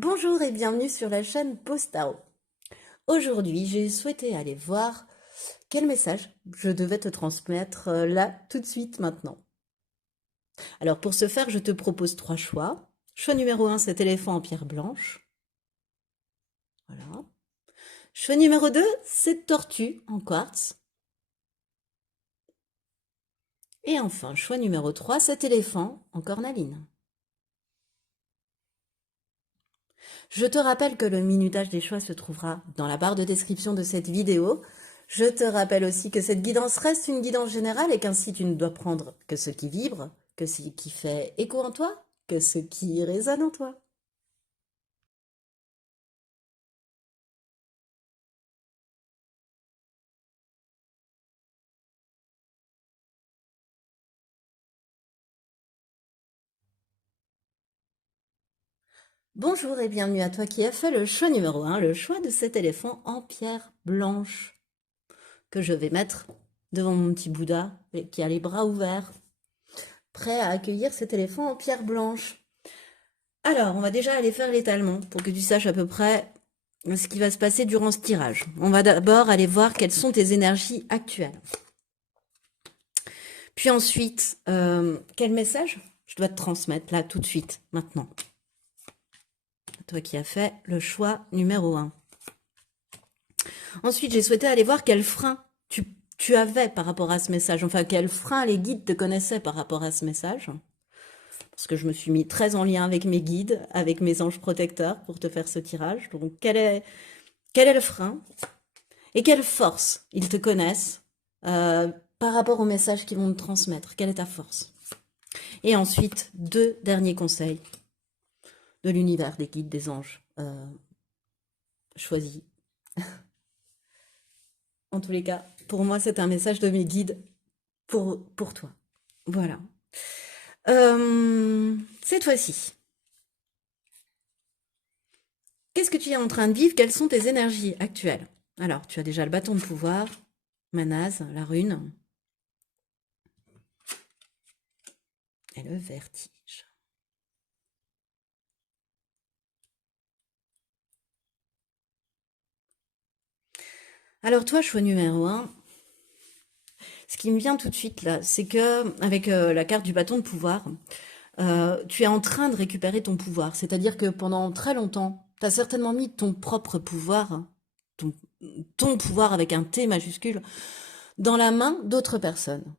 Bonjour et bienvenue sur la chaîne Postao. Aujourd'hui, j'ai souhaité aller voir quel message je devais te transmettre là, tout de suite, maintenant. Alors pour ce faire, je te propose trois choix. Choix numéro un, cet éléphant en pierre blanche. Voilà. Choix numéro 2, cette tortue en quartz. Et enfin, choix numéro 3, cet éléphant en cornaline. Je te rappelle que le minutage des choix se trouvera dans la barre de description de cette vidéo. Je te rappelle aussi que cette guidance reste une guidance générale et qu'ainsi tu ne dois prendre que ce qui vibre, que ce qui fait écho en toi, que ce qui résonne en toi. Bonjour et bienvenue à toi qui as fait le choix numéro un, le choix de cet éléphant en pierre blanche que je vais mettre devant mon petit Bouddha qui a les bras ouverts, prêt à accueillir cet éléphant en pierre blanche. Alors, on va déjà aller faire l'étalement pour que tu saches à peu près ce qui va se passer durant ce tirage. On va d'abord aller voir quelles sont tes énergies actuelles. Puis ensuite, quel message je dois te transmettre là tout de suite, maintenant. Toi qui as fait le choix numéro 1. Ensuite, j'ai souhaité aller voir quel frein tu avais par rapport à ce message. Enfin, quel frein les guides te connaissaient par rapport à ce message. Parce que je me suis mis très en lien avec mes guides, avec mes anges protecteurs pour te faire ce tirage. Donc, quel est le frein et quelle force ils te connaissent par rapport au message qu'ils vont te transmettre. Quelle est ta force? Et ensuite, deux derniers conseils de l'univers, des guides, des anges choisis. En tous les cas, pour moi, c'est un message de mes guides pour toi. Voilà. Cette fois-ci, qu'est-ce que tu es en train de vivre? Quelles sont tes énergies actuelles? Alors, tu as déjà le bâton de pouvoir, Manaz, la rune, et le vertige. Alors toi, choix numéro un, ce qui me vient tout de suite là, c'est que avec la carte du bâton de pouvoir, tu es en train de récupérer ton pouvoir. C'est-à-dire que pendant très longtemps, tu as certainement mis ton propre pouvoir, hein, ton, ton pouvoir avec un T majuscule, dans la main d'autres personnes.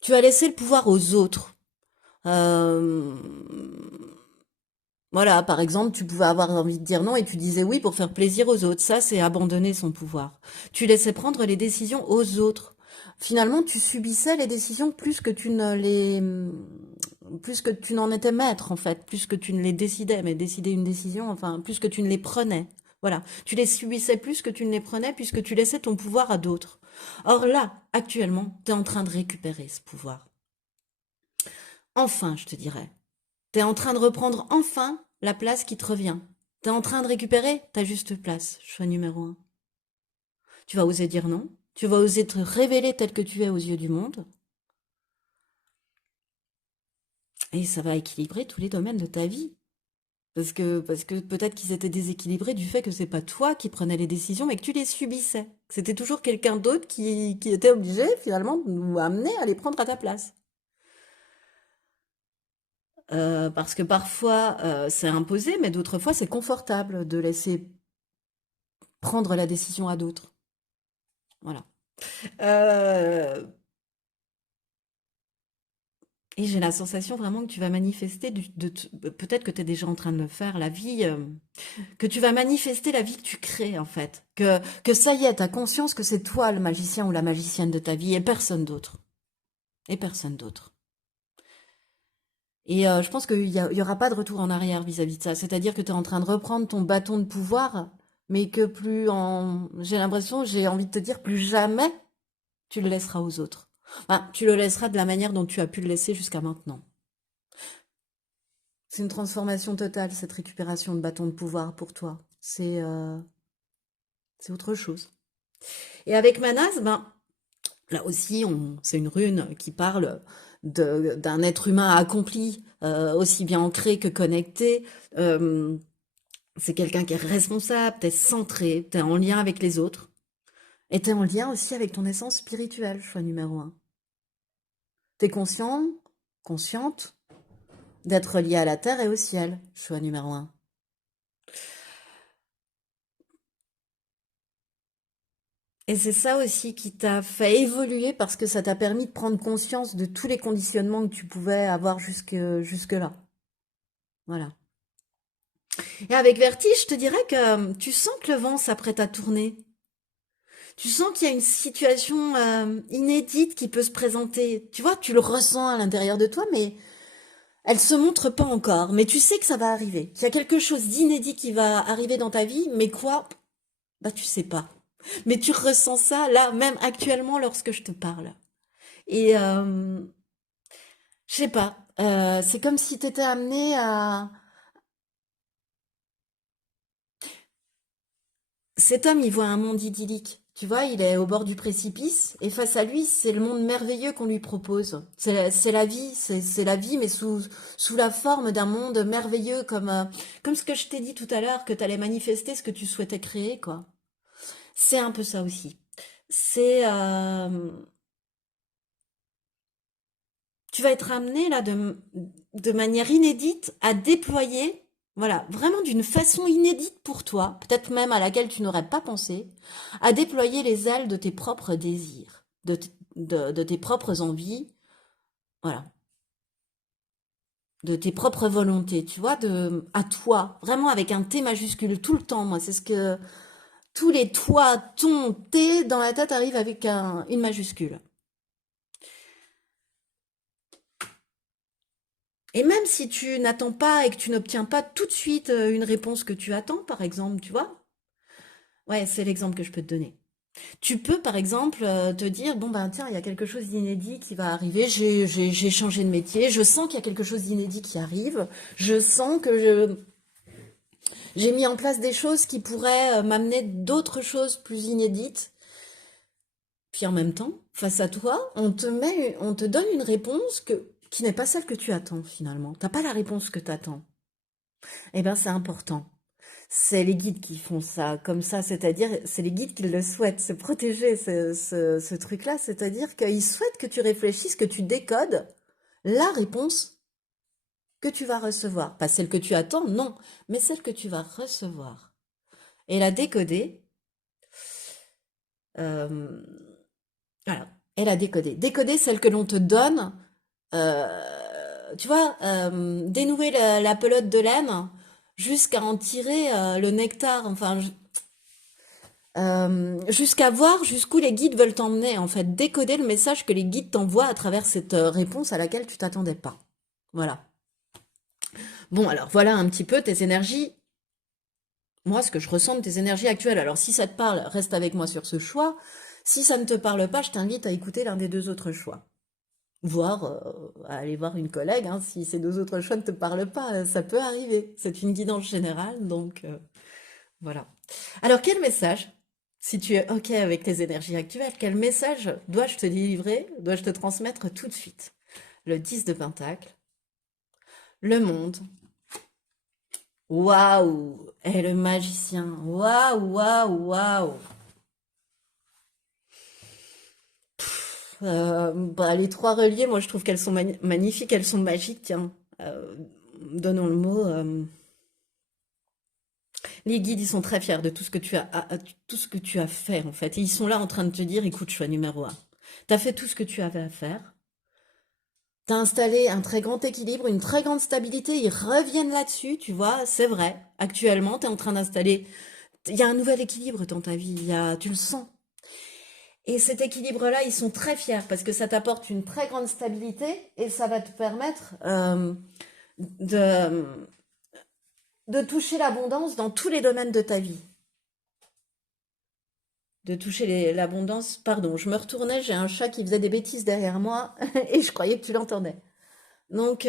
Tu as laissé le pouvoir aux autres. Euh, voilà, par exemple, tu pouvais avoir envie de dire non et tu disais oui pour faire plaisir aux autres. Ça, c'est abandonner son pouvoir. Tu laissais prendre les décisions aux autres. Finalement, tu subissais les décisions plus que tu n'en étais maître, en fait, plus que tu ne les décidais, mais décider une décision, enfin, plus que tu ne les prenais. Voilà. Tu les subissais plus que tu ne les prenais puisque tu laissais ton pouvoir à d'autres. Or là, actuellement, tu es en train de récupérer ce pouvoir. Enfin, je te dirais. T'es en train de reprendre enfin la place qui te revient. T'es en train de récupérer ta juste place, choix numéro un. Tu vas oser dire non. Tu vas oser te révéler tel que tu es aux yeux du monde. Et ça va équilibrer tous les domaines de ta vie. Parce que peut-être qu'ils étaient déséquilibrés du fait que c'est pas toi qui prenais les décisions, mais que tu les subissais. C'était toujours quelqu'un d'autre qui était obligé, finalement, de nous amener à les prendre à ta place. Parce que parfois, c'est imposé, mais d'autres fois, c'est confortable de laisser prendre la décision à d'autres. Voilà. Euh, et j'ai la sensation vraiment que tu vas manifester, peut-être que tu es déjà en train de le faire, la vie, que tu vas manifester la vie que tu crées en fait. Que ça y est, tu as conscience que c'est toi le magicien ou la magicienne de ta vie et personne d'autre. Et personne d'autre. Et je pense qu'il y aura pas de retour en arrière vis-à-vis de ça. C'est-à-dire que tu es en train de reprendre ton bâton de pouvoir, mais que j'ai l'impression, j'ai envie de te dire, plus jamais tu le laisseras aux autres. Enfin, tu le laisseras de la manière dont tu as pu le laisser jusqu'à maintenant. C'est une transformation totale, cette récupération de bâton de pouvoir pour toi. C'est autre chose. Et avec Manaz, ben, là aussi, c'est une rune qui parle d'un être humain accompli, aussi bien ancré que connecté. C'est quelqu'un qui est responsable, t'es centré, t'es en lien avec les autres. Et t'es en lien aussi avec ton essence spirituelle, choix numéro un. T'es conscient, consciente d'être lié à la terre et au ciel, choix numéro un. Et c'est ça aussi qui t'a fait évoluer parce que ça t'a permis de prendre conscience de tous les conditionnements que tu pouvais avoir jusque-là. Voilà. Et avec Vertige, je te dirais que tu sens que le vent s'apprête à tourner. Tu sens qu'il y a une situation inédite qui peut se présenter. Tu vois, tu le ressens à l'intérieur de toi, mais elle se montre pas encore. Mais tu sais que ça va arriver. Qu'il y a quelque chose d'inédit qui va arriver dans ta vie, mais quoi? Bah, tu sais pas. Mais tu ressens ça là, même actuellement, lorsque je te parle. Et je sais pas. C'est comme si tu étais amené à. Cet homme, il voit un monde idyllique. Tu vois, il est au bord du précipice et face à lui, c'est le monde merveilleux qu'on lui propose. C'est la vie, c'est la vie, mais sous la forme d'un monde merveilleux, comme ce que je t'ai dit tout à l'heure, que tu allais manifester ce que tu souhaitais créer, quoi. C'est un peu ça aussi. C'est, tu vas être amené là de manière inédite à déployer, voilà, vraiment d'une façon inédite pour toi, peut-être même à laquelle tu n'aurais pas pensé, à déployer les ailes de tes propres désirs, de tes propres envies, voilà, de tes propres volontés, tu vois, à toi, vraiment avec un T majuscule tout le temps, moi, c'est ce que tous les toi, ton, T dans la tête arrivent avec une majuscule. Et même si tu n'attends pas et que tu n'obtiens pas tout de suite une réponse que tu attends, par exemple, tu vois, ouais, c'est l'exemple que je peux te donner. Tu peux, par exemple, te dire, bon, ben, tiens, il y a quelque chose d'inédit qui va arriver, j'ai changé de métier, je sens qu'il y a quelque chose d'inédit qui arrive, je sens que j'ai mis en place des choses qui pourraient m'amener d'autres choses plus inédites. Puis en même temps, face à toi, on te donne une réponse qui n'est pas celle que tu attends finalement. T'as pas la réponse que tu attends. Eh ben, c'est important. C'est les guides qui font ça, comme ça, c'est-à-dire, c'est les guides qui le souhaitent, se protéger ce truc-là, c'est-à-dire qu'ils souhaitent que tu réfléchisses, que tu décodes la réponse que tu vas recevoir. Pas celle que tu attends, non, mais celle que tu vas recevoir. Et la décoder, euh, voilà, et la décoder. Décoder celle que l'on te donne, tu vois, dénouer la pelote de laine jusqu'à en tirer le nectar, enfin, jusqu'à voir jusqu'où les guides veulent t'emmener, en fait, décoder le message que les guides t'envoient à travers cette réponse à laquelle tu t'attendais pas. Voilà. Bon, alors voilà un petit peu tes énergies. Moi, ce que je ressens de tes énergies actuelles. Alors, si ça te parle, reste avec moi sur ce choix. Si ça ne te parle pas, je t'invite à écouter l'un des deux autres choix. Voire à aller voir une collègue, hein, si ces deux autres choix ne te parlent pas, ça peut arriver. C'est une guidance générale, donc voilà. Alors, quel message, si tu es OK avec tes énergies actuelles, quel message dois-je te délivrer, dois-je te transmettre tout de suite? Le 10 de Pentacle, le monde, waouh, et le magicien, waouh, waouh, waouh. Bah, les trois reliées, moi je trouve qu'elles sont magnifiques, elles sont magiques, tiens. Euh, Donnons le mot. Les guides, ils sont très fiers de tout ce que tu as, tout ce que tu as fait, en fait. Et ils sont là en train de te dire, écoute, choix numéro un. T'as fait tout ce que tu avais à faire. T'as installé un très grand équilibre, une très grande stabilité. Ils reviennent là-dessus, tu vois, c'est vrai. Actuellement, t'es en train d'installer. Il y a un nouvel équilibre dans ta vie. Tu le sens. Et cet équilibre-là, ils sont très fiers parce que ça t'apporte une très grande stabilité et ça va te permettre de, de toucher l'abondance dans tous les domaines de ta vie. De toucher l'abondance. Pardon, je me retournais, j'ai un chat qui faisait des bêtises derrière moi et je croyais que tu l'entendais. Donc,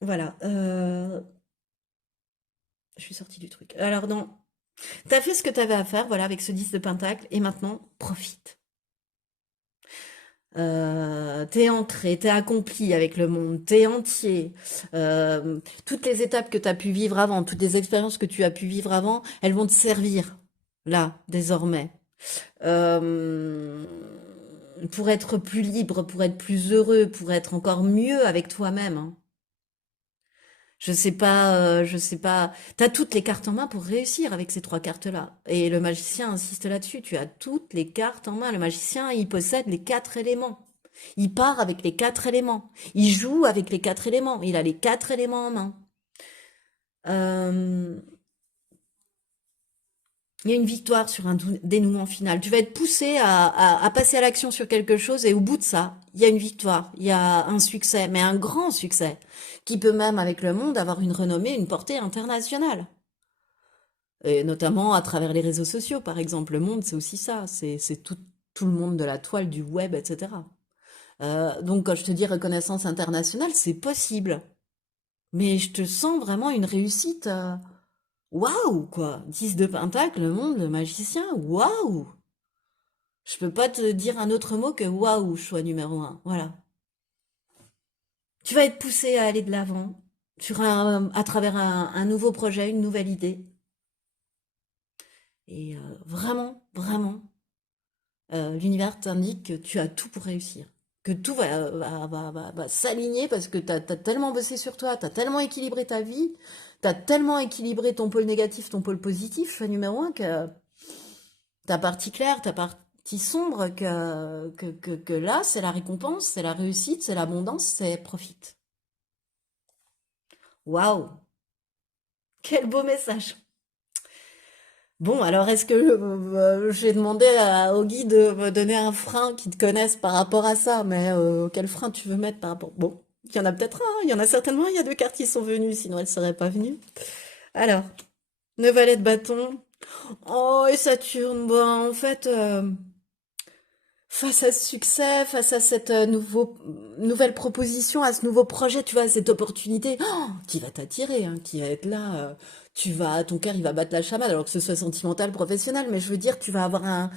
voilà. Je suis sortie du truc. Alors, non. T'as fait ce que t'avais à faire, voilà, avec ce 10 de Pentacle et maintenant, profite. T'es ancré, t'es accompli avec le monde, t'es entier. Toutes les étapes que tu as pu vivre avant, toutes les expériences que tu as pu vivre avant, elles vont te servir là, désormais. Euh, pour être plus libre, pour être plus heureux, pour être encore mieux avec toi-même, hein. Je sais pas. T'as toutes les cartes en main pour réussir avec ces trois cartes-là. Et le magicien insiste là-dessus. Tu as toutes les cartes en main. Le magicien, il possède les quatre éléments. Il part avec les quatre éléments. Il joue avec les quatre éléments. Il a les quatre éléments en main. Euh, il y a une victoire sur un dénouement final. Tu vas être poussé à passer à l'action sur quelque chose et au bout de ça, il y a une victoire, il y a un succès, mais un grand succès, qui peut même avec le monde avoir une renommée, une portée internationale. Et notamment à travers les réseaux sociaux, par exemple. Le monde, c'est aussi ça. C'est tout le monde de la toile, du web, etc. Donc quand je te dis reconnaissance internationale, c'est possible. Mais je te sens vraiment une réussite. Waouh, quoi. 10 de pentacle, le monde, le magicien, waouh. Je peux pas te dire un autre mot que waouh, choix numéro un. Voilà. Tu vas être poussé à aller de l'avant à travers un nouveau projet, une nouvelle idée. Et vraiment, vraiment, l'univers t'indique que tu as tout pour réussir. Que tout va s'aligner parce que tu as tellement bossé sur toi, tu as tellement équilibré ta vie, tu as tellement équilibré ton pôle négatif, ton pôle positif, choix numéro un, que ta partie claire, ta partie sombre, que là, c'est la récompense, c'est la réussite, c'est l'abondance, c'est profite. Waouh! Quel beau message! Bon, alors est-ce que j'ai demandé au guide de me donner un frein qui te connaisse par rapport à ça, mais quel frein tu veux mettre par rapport... Bon, il y en a peut-être un, hein, il y en a certainement, il y a deux cartes qui sont venues, sinon elles ne seraient pas venues. Alors, le valet de bâton. Oh, et Saturne, bon, en fait, face à ce succès, face à cette nouvelle proposition, à ce nouveau projet, tu vois, à cette opportunité qui va t'attirer, hein, qui va être là, ton cœur, il va battre la chamade, alors que ce soit sentimental, professionnel, mais je veux dire, tu vas avoir un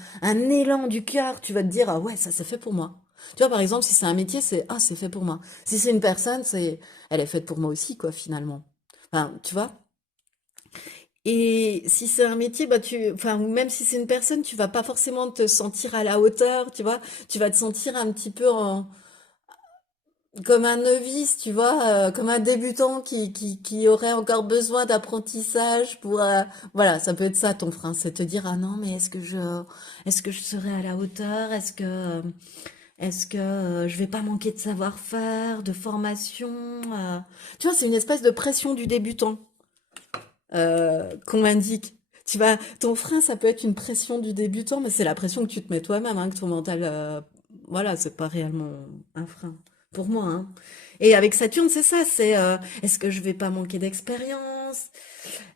élan du cœur, tu vas te dire, ah ouais, ça, c'est fait pour moi. Tu vois, par exemple, si c'est un métier, c'est fait pour moi. Si c'est une personne, elle est faite pour moi aussi, quoi, finalement. Enfin, tu vois? Et si c'est un métier, enfin, ou même si c'est une personne, tu vas pas forcément te sentir à la hauteur, tu vois. Tu vas te sentir un petit peu comme un novice, tu vois, comme un débutant qui aurait encore besoin d'apprentissage voilà, ça peut être ça ton frein, c'est te dire, ah non, mais est-ce que je serai à la hauteur? Est-ce que je vais pas manquer de savoir-faire, de formation? Tu vois, c'est une espèce de pression du débutant qu'on m'indique. Ton frein, ça peut être une pression du débutant, mais c'est la pression que tu te mets toi-même, hein, que ton mental, voilà, c'est pas réellement un frein pour moi, hein. Et avec Saturne, c'est ça, est-ce que je vais pas manquer d'expérience?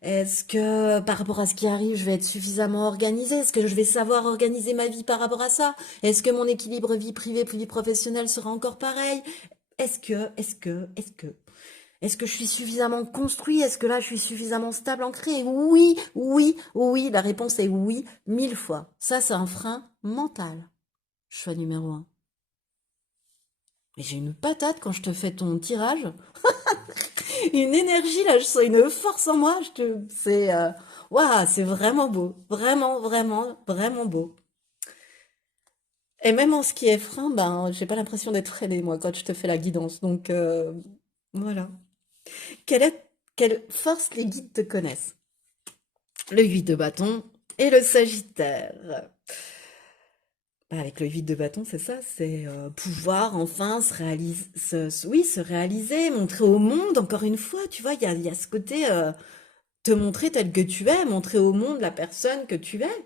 Est-ce que par rapport à ce qui arrive, je vais être suffisamment organisée? Est-ce que je vais savoir organiser ma vie par rapport à ça? Est-ce que mon équilibre vie privée, vie professionnelle sera encore pareil? Est-ce que je suis suffisamment construit? Est-ce que là, je suis suffisamment stable, ancré? Oui, oui, oui. La réponse est oui, 1000 fois. Ça, c'est un frein mental. Choix numéro un. Mais j'ai une patate quand je te fais ton tirage. Une énergie, là, je sens une force en moi. Waouh, c'est vraiment beau. Vraiment, vraiment, vraiment beau. Et même en ce qui est frein, ben, j'ai pas l'impression d'être freinée, moi, quand je te fais la guidance. Donc, voilà. Quelle force les guides te connaissent? Le 8 de bâton et le Sagittaire. Bah, avec le 8 de bâton, c'est ça, c'est pouvoir enfin se réaliser, oui, se réaliser, montrer au monde, encore une fois, tu vois, il y a ce côté, te montrer tel que tu es, montrer au monde la personne que tu es.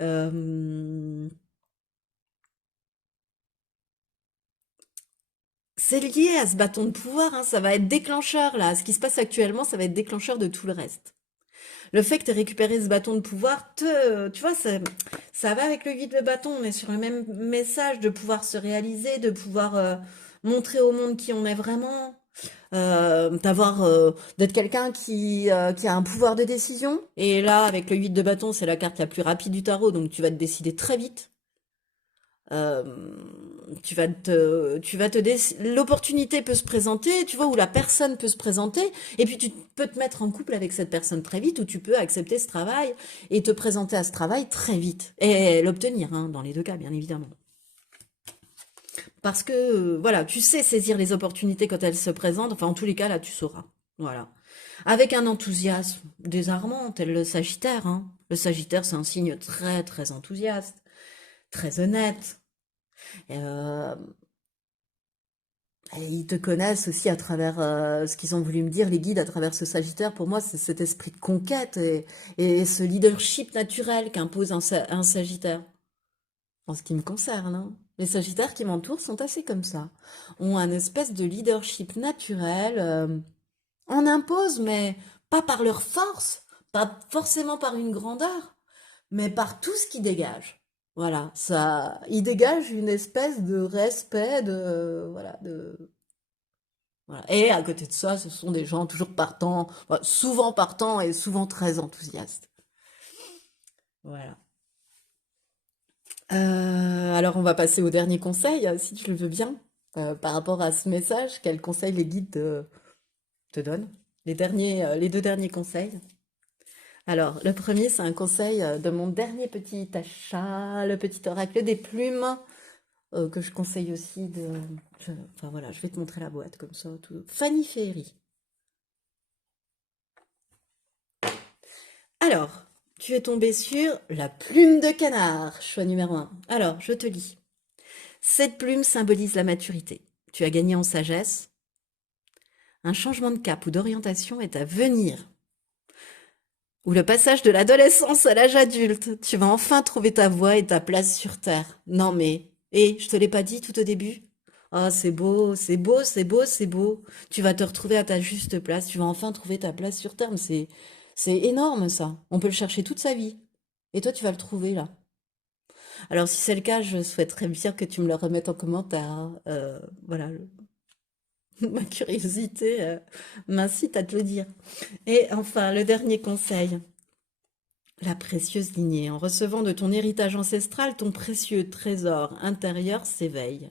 Euh, c'est lié à ce bâton de pouvoir, hein, ça va être déclencheur, là. Ce qui se passe actuellement, ça va être déclencheur de tout le reste. Le fait que tu aies récupéré ce bâton de pouvoir, tu vois, ça va avec le guide de bâton. On est sur le même message de pouvoir se réaliser, de pouvoir montrer au monde qui on est vraiment, d'être quelqu'un qui a un pouvoir de décision. Et là, avec le 8 de bâton, c'est la carte la plus rapide du tarot, donc tu vas te décider très vite. euh, l'opportunité peut se présenter, tu vois, ou la personne peut se présenter, et puis tu peux te mettre en couple avec cette personne très vite, ou tu peux accepter ce travail et te présenter à ce travail très vite, et l'obtenir, hein, dans les deux cas, bien évidemment. Parce que, voilà, tu sais saisir les opportunités quand elles se présentent, enfin, en tous les cas, là, tu sauras. Voilà. Avec un enthousiasme désarmant, tel le Sagittaire, hein. Le Sagittaire, c'est un signe très, très enthousiaste, très honnête. Euh, et ils te connaissent aussi à travers ce qu'ils ont voulu me dire, les guides, à travers ce Sagittaire. Pour moi, c'est cet esprit de conquête et ce leadership naturel qu'impose un Sagittaire. En ce qui me concerne, hein. Les Sagittaires qui m'entourent sont assez comme ça. Ont un espèce de leadership naturel. On impose, mais pas par leur force, pas forcément par une grandeur, mais par tout ce qu'ils dégagent. Voilà, ça, ils dégagent une espèce de respect, voilà. Et à côté de ça, ce sont des gens toujours partants, enfin, souvent partants et souvent très enthousiastes. Voilà. Alors, on va passer au dernier conseil, si tu le veux bien, par rapport à ce message. Quel conseil les guides te donnent? Les deux derniers conseils. Alors, le premier, c'est un conseil de mon dernier petit achat, le petit oracle des plumes, que je conseille aussi enfin voilà, je vais te montrer la boîte comme ça. Tout. Fanny Ferry. Alors, tu es tombé sur la plume de canard, choix numéro un. Alors, je te lis. Cette plume symbolise la maturité. Tu as gagné en sagesse. Un changement de cap ou d'orientation est à venir. Ou le passage de l'adolescence à l'âge adulte. Tu vas enfin trouver ta voie et ta place sur Terre. Non mais, je te l'ai pas dit tout au début? Ah, c'est beau, c'est beau, c'est beau, c'est beau. Tu vas te retrouver à ta juste place. Tu vas enfin trouver ta place sur Terre. Mais c'est énorme ça. On peut le chercher toute sa vie. Et toi, tu vas le trouver là. Alors, si c'est le cas, je souhaiterais bien que tu me le remettes en commentaire, hein. Voilà, ma curiosité m'incite à te le dire. Et enfin, le dernier conseil. La précieuse lignée. En recevant de ton héritage ancestral, ton précieux trésor intérieur s'éveille.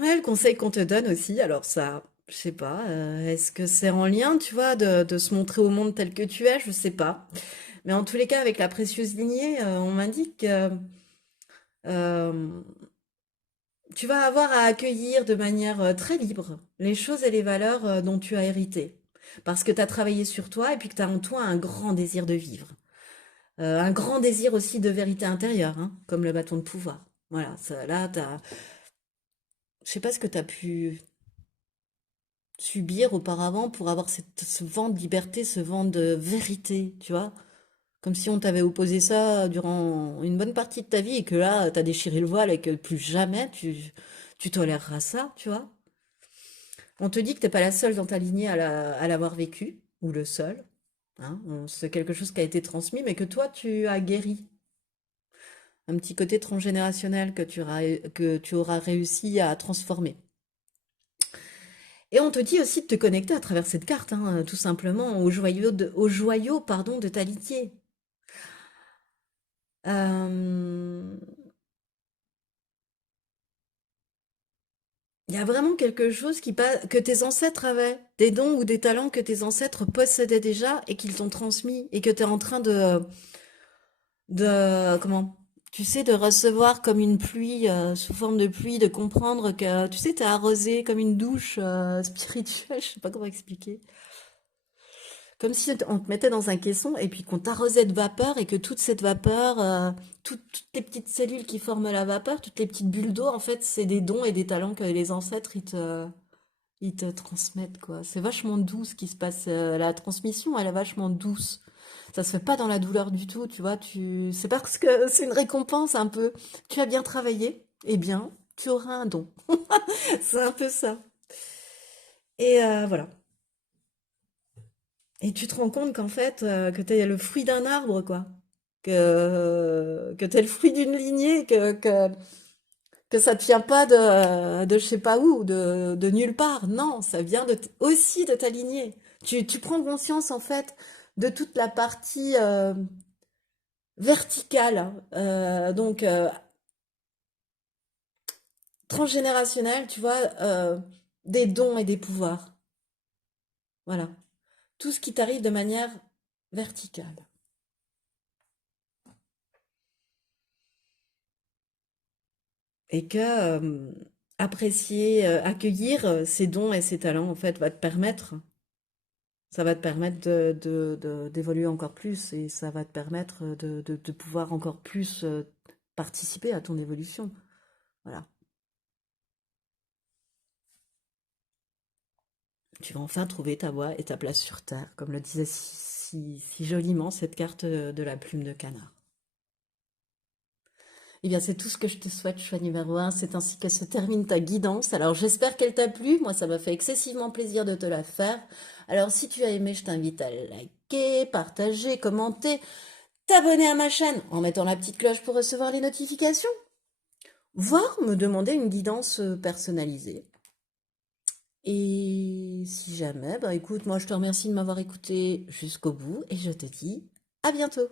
Ouais, le conseil qu'on te donne aussi, alors ça, je sais pas, est-ce que c'est en lien, tu vois, de se montrer au monde tel que tu es, je sais pas. Mais en tous les cas, avec la précieuse lignée, on m'indique que euh, tu vas avoir à accueillir de manière très libre les choses et les valeurs dont tu as hérité. Parce que tu as travaillé sur toi et puis que tu as en toi un grand désir de vivre. Un grand désir aussi de vérité intérieure, hein, comme le bâton de pouvoir. Voilà, ça, là, je sais pas ce que tu as pu subir auparavant pour avoir ce vent de liberté, ce vent de vérité, tu vois. Comme si on t'avait opposé ça durant une bonne partie de ta vie et que là, tu as déchiré le voile et que plus jamais tu toléreras ça, tu vois. On te dit que t'es pas la seule dans ta lignée à l'avoir vécu, ou le seul, hein. C'est quelque chose qui a été transmis, mais que toi, tu as guéri. Un petit côté transgénérationnel que tu auras réussi à transformer. Et on te dit aussi de te connecter à travers cette carte, hein, tout simplement, au joyau, pardon, de ta lignée. Euh, Il y a vraiment quelque chose que tes ancêtres avaient, des dons ou des talents que tes ancêtres possédaient déjà et qu'ils t'ont transmis et que tu es en train comment, tu sais, de recevoir comme une pluie, sous forme de pluie, de comprendre que, tu sais, t'es arrosé comme une douche spirituelle, je sais pas comment expliquer. Comme si on te mettait dans un caisson et puis qu'on t'arrosait de vapeur et que toute cette vapeur, toutes les petites cellules qui forment la vapeur, toutes les petites bulles d'eau, en fait, c'est des dons et des talents que les ancêtres, ils te transmettent, quoi. C'est vachement doux ce qui se passe. La transmission, elle est vachement douce. Ça se fait pas dans la douleur du tout, tu vois. C'est parce que c'est une récompense un peu. Tu as bien travaillé, eh bien, tu auras un don. C'est un peu ça. Et voilà. Et tu te rends compte qu'en fait, que tu es le fruit d'un arbre, quoi. Que tu es le fruit d'une lignée, que ça ne vient pas de je sais pas où, de nulle part. Non, ça vient aussi de ta lignée. Tu prends conscience, en fait, de toute la partie verticale, donc transgénérationnelle, tu vois, des dons et des pouvoirs. Voilà. Tout ce qui t'arrive de manière verticale. Et que apprécier, accueillir ces dons et ces talents, en fait, va te permettre, ça va te permettre d'évoluer encore plus et ça va te permettre de pouvoir encore plus participer à ton évolution. Voilà. Tu vas enfin trouver ta voie et ta place sur Terre, comme le disait si joliment cette carte de la plume de canard. Eh bien, c'est tout ce que je te souhaite, choix numéro un. C'est ainsi que se termine ta guidance. Alors, j'espère qu'elle t'a plu. Moi, ça m'a fait excessivement plaisir de te la faire. Alors, si tu as aimé, je t'invite à liker, partager, commenter, t'abonner à ma chaîne en mettant la petite cloche pour recevoir les notifications, voire me demander une guidance personnalisée. Et si jamais, bah écoute, moi je te remercie de m'avoir écouté jusqu'au bout et je te dis à bientôt.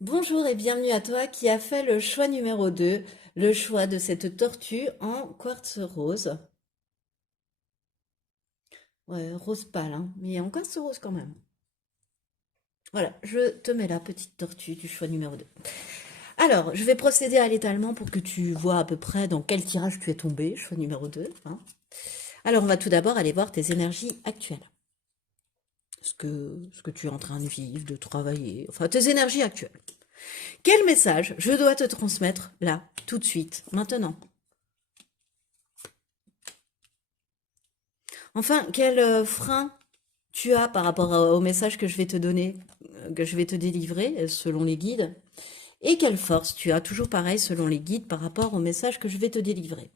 Bonjour et bienvenue à toi qui a fait le choix numéro 2, le choix de cette tortue en quartz rose. Ouais, rose pâle, hein, mais en quartz rose quand même. Voilà, je te mets la petite tortue du choix numéro 2. Alors, je vais procéder à l'étalement pour que tu vois à peu près dans quel tirage tu es tombé, choix numéro 2, hein. Alors, on va tout d'abord aller voir tes énergies actuelles. Ce que tu es en train de vivre, de travailler, enfin tes énergies actuelles. Quel message je dois te transmettre là, tout de suite, maintenant? Enfin, quel frein tu as par rapport au message que je vais te donner, que je vais te délivrer selon les guides? Et quelle force tu as, toujours pareil, selon les guides, par rapport au message que je vais te délivrer?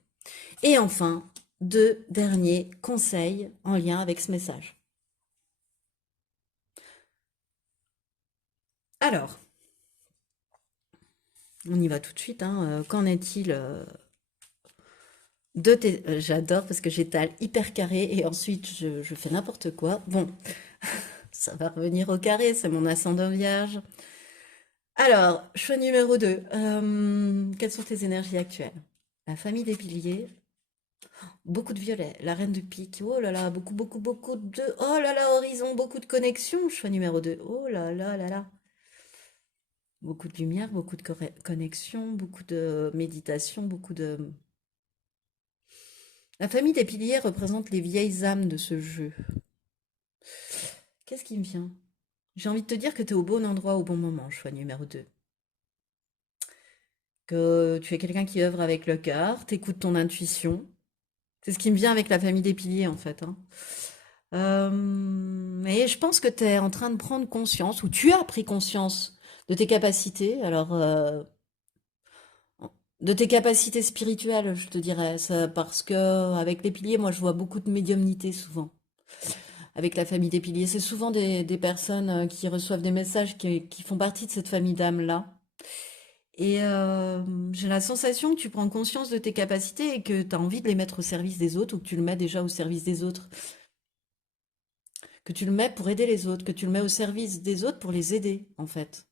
Et enfin, deux derniers conseils en lien avec ce message. Alors, on y va tout de suite, hein. Qu'en est-il de tes... J'adore parce que j'étale hyper carré et ensuite je fais n'importe quoi. Bon, ça va revenir au carré, c'est mon ascendant vierge. Alors, choix numéro 2. Quelles sont tes énergies actuelles? La famille des piliers, beaucoup de violet. La reine de pique, oh là là, beaucoup, beaucoup, beaucoup de... Oh là là, horizon, beaucoup de connexions. Choix numéro 2. Oh là là là là. Beaucoup de lumière, beaucoup de connexions, beaucoup de méditation, beaucoup de... La famille des piliers représente les vieilles âmes de ce jeu. Qu'est-ce qui me vient? J'ai envie de te dire que tu es au bon endroit au bon moment, choix numéro 2. Que tu es quelqu'un qui œuvre avec le cœur, t'écoutes ton intuition. C'est ce qui me vient avec la famille des piliers, en fait, hein. Et je pense que tu es en train de prendre conscience, ou tu as pris conscience de tes capacités. Alors, de tes capacités spirituelles, je te dirais, parce que avec les piliers, moi, je vois beaucoup de médiumnité souvent. Avec la famille des piliers, c'est souvent des personnes qui reçoivent des messages qui font partie de cette famille d'âmes-là. Et j'ai la sensation que tu prends conscience de tes capacités et que tu as envie de les mettre au service des autres ou que tu le mets déjà au service des autres. Que tu le mets pour aider les autres, que tu le mets au service des autres pour les aider, en fait.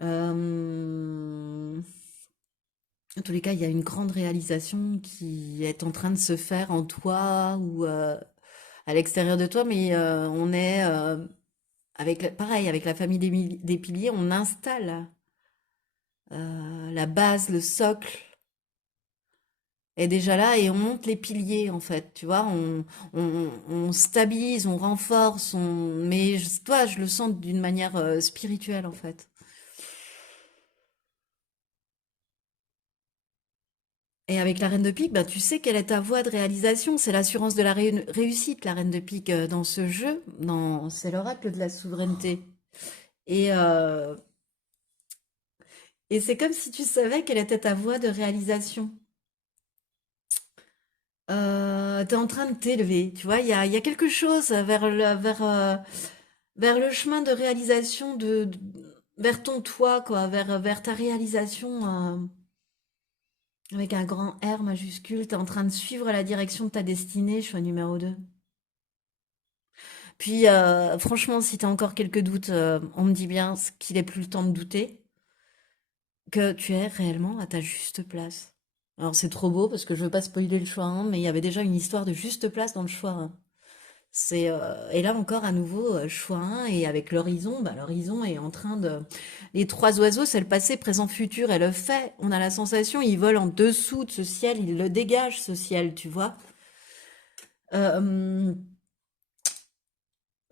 Euh, En tous les cas, il y a une grande réalisation qui est en train de se faire en toi ou à l'extérieur de toi, mais on est pareil, avec la famille des piliers, on installe la base, le socle est déjà là et on monte les piliers en fait, tu vois, on stabilise, on renforce, mais toi, je le sens d'une manière spirituelle en fait. Et avec la reine de pique, bah, tu sais quelle est ta voie de réalisation, c'est l'assurance de la réussite, la reine de pique dans ce jeu, c'est l'oracle de la souveraineté. Et, euh, et c'est comme si tu savais quelle était ta voie de réalisation. Tu es en train de t'élever, tu vois, il y a quelque chose vers vers le chemin de réalisation vers ton toi, quoi, vers ta réalisation avec un grand R majuscule. T'es en train de suivre la direction de ta destinée, choix numéro 2. Puis, franchement, si t'as encore quelques doutes, on me dit bien qu'il est plus le temps de douter, que tu es réellement à ta juste place. Alors, c'est trop beau parce que je veux pas spoiler le choix 1, mais il y avait déjà une histoire de juste place dans le choix 1. Et là encore, à nouveau, choix 1, et avec l'horizon, bah, l'horizon est en train de... Les trois oiseaux, c'est le passé, présent, futur, et le fait. On a la sensation, ils volent en dessous de ce ciel, ils le dégagent, ce ciel, tu vois. Euh,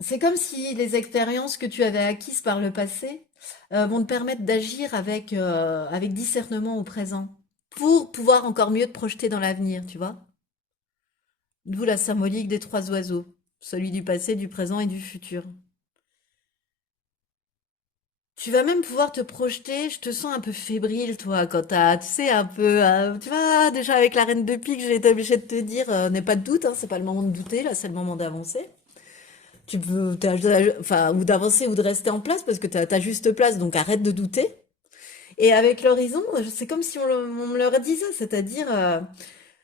C'est comme si les expériences que tu avais acquises par le passé vont te permettre d'agir avec discernement au présent pour pouvoir encore mieux te projeter dans l'avenir, tu vois. D'où la symbolique des trois oiseaux, celui du passé, du présent et du futur. Tu vas même pouvoir te projeter, je te sens un peu fébrile, toi, quand t'as, tu sais, un peu, tu vois, déjà avec la reine de pique, j'ai été obligée de te dire, n'aie pas de doute, hein, c'est pas le moment de douter, là, c'est le moment d'avancer. Tu peux, enfin, ou d'avancer ou de rester en place parce que tu as ta juste place, donc arrête de douter. Et avec l'horizon, c'est comme si on me le redisait, c'est-à-dire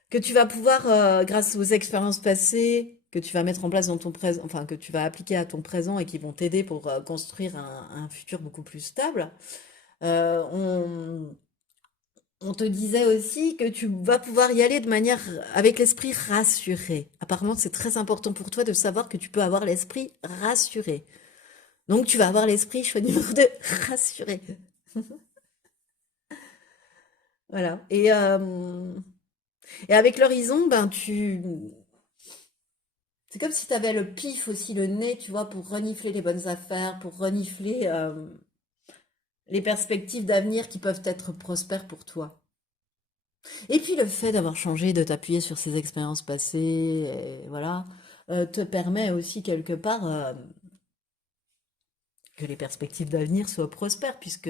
que tu vas pouvoir, grâce aux expériences passées, que tu vas mettre en place dans ton présent, enfin que tu vas appliquer à ton présent et qui vont t'aider pour construire un futur beaucoup plus stable. euh, on, on te disait aussi que tu vas pouvoir y aller de manière avec l'esprit rassuré. Apparemment, c'est très important pour toi de savoir que tu peux avoir l'esprit rassuré. Donc tu vas avoir l'esprit, choix numéro 2, rassuré. Voilà. Et avec l'horizon, ben tu... C'est comme si tu avais le pif aussi, le nez, tu vois, pour renifler les bonnes affaires, pour renifler les perspectives d'avenir qui peuvent être prospères pour toi. Et puis le fait d'avoir changé, de t'appuyer sur ces expériences passées, et voilà, te permet aussi quelque part que les perspectives d'avenir soient prospères, puisque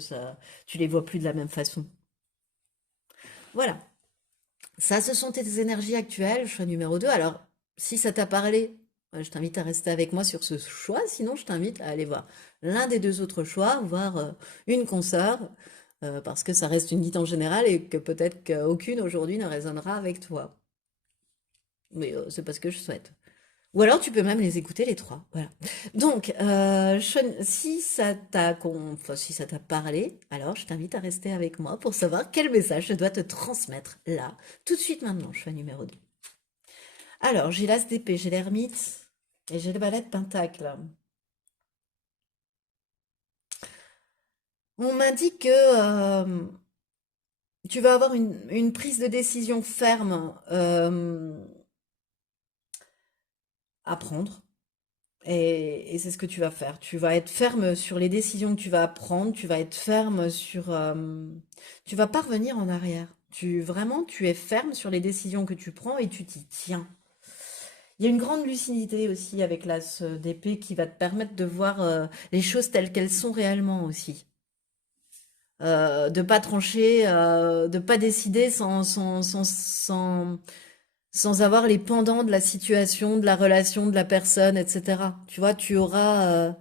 ça, tu les vois plus de la même façon. Voilà. Ça, ce sont tes énergies actuelles, choix numéro 2. Alors, si ça t'a parlé, je t'invite à rester avec moi sur ce choix. Sinon, je t'invite à aller voir l'un des deux autres choix, voir une consoeur, parce que ça reste une guide en général et que peut-être qu'aucune aujourd'hui ne résonnera avec toi. Mais c'est pas ce que je souhaite. Ou alors, tu peux même les écouter les trois. Voilà. Donc, enfin, si ça t'a parlé, alors je t'invite à rester avec moi pour savoir quel message je dois te transmettre là, tout de suite maintenant, choix numéro 2. Alors, j'ai l'as d'épée, j'ai l'ermite et j'ai le balai de pentacle. On m'indique que tu vas avoir une prise de décision ferme à prendre. Et c'est ce que tu vas faire. Tu vas être ferme sur les décisions que tu vas prendre. Tu vas être ferme sur... tu vas pas revenir en arrière. Vraiment, tu es ferme sur les décisions que tu prends et tu t'y tiens. Il y a une grande lucidité aussi avec l'as d'épée qui va te permettre de voir les choses telles qu'elles sont réellement aussi. De pas trancher, de pas décider sans avoir les pendants de la situation, de la relation, de la personne, etc. Tu vois, tu auras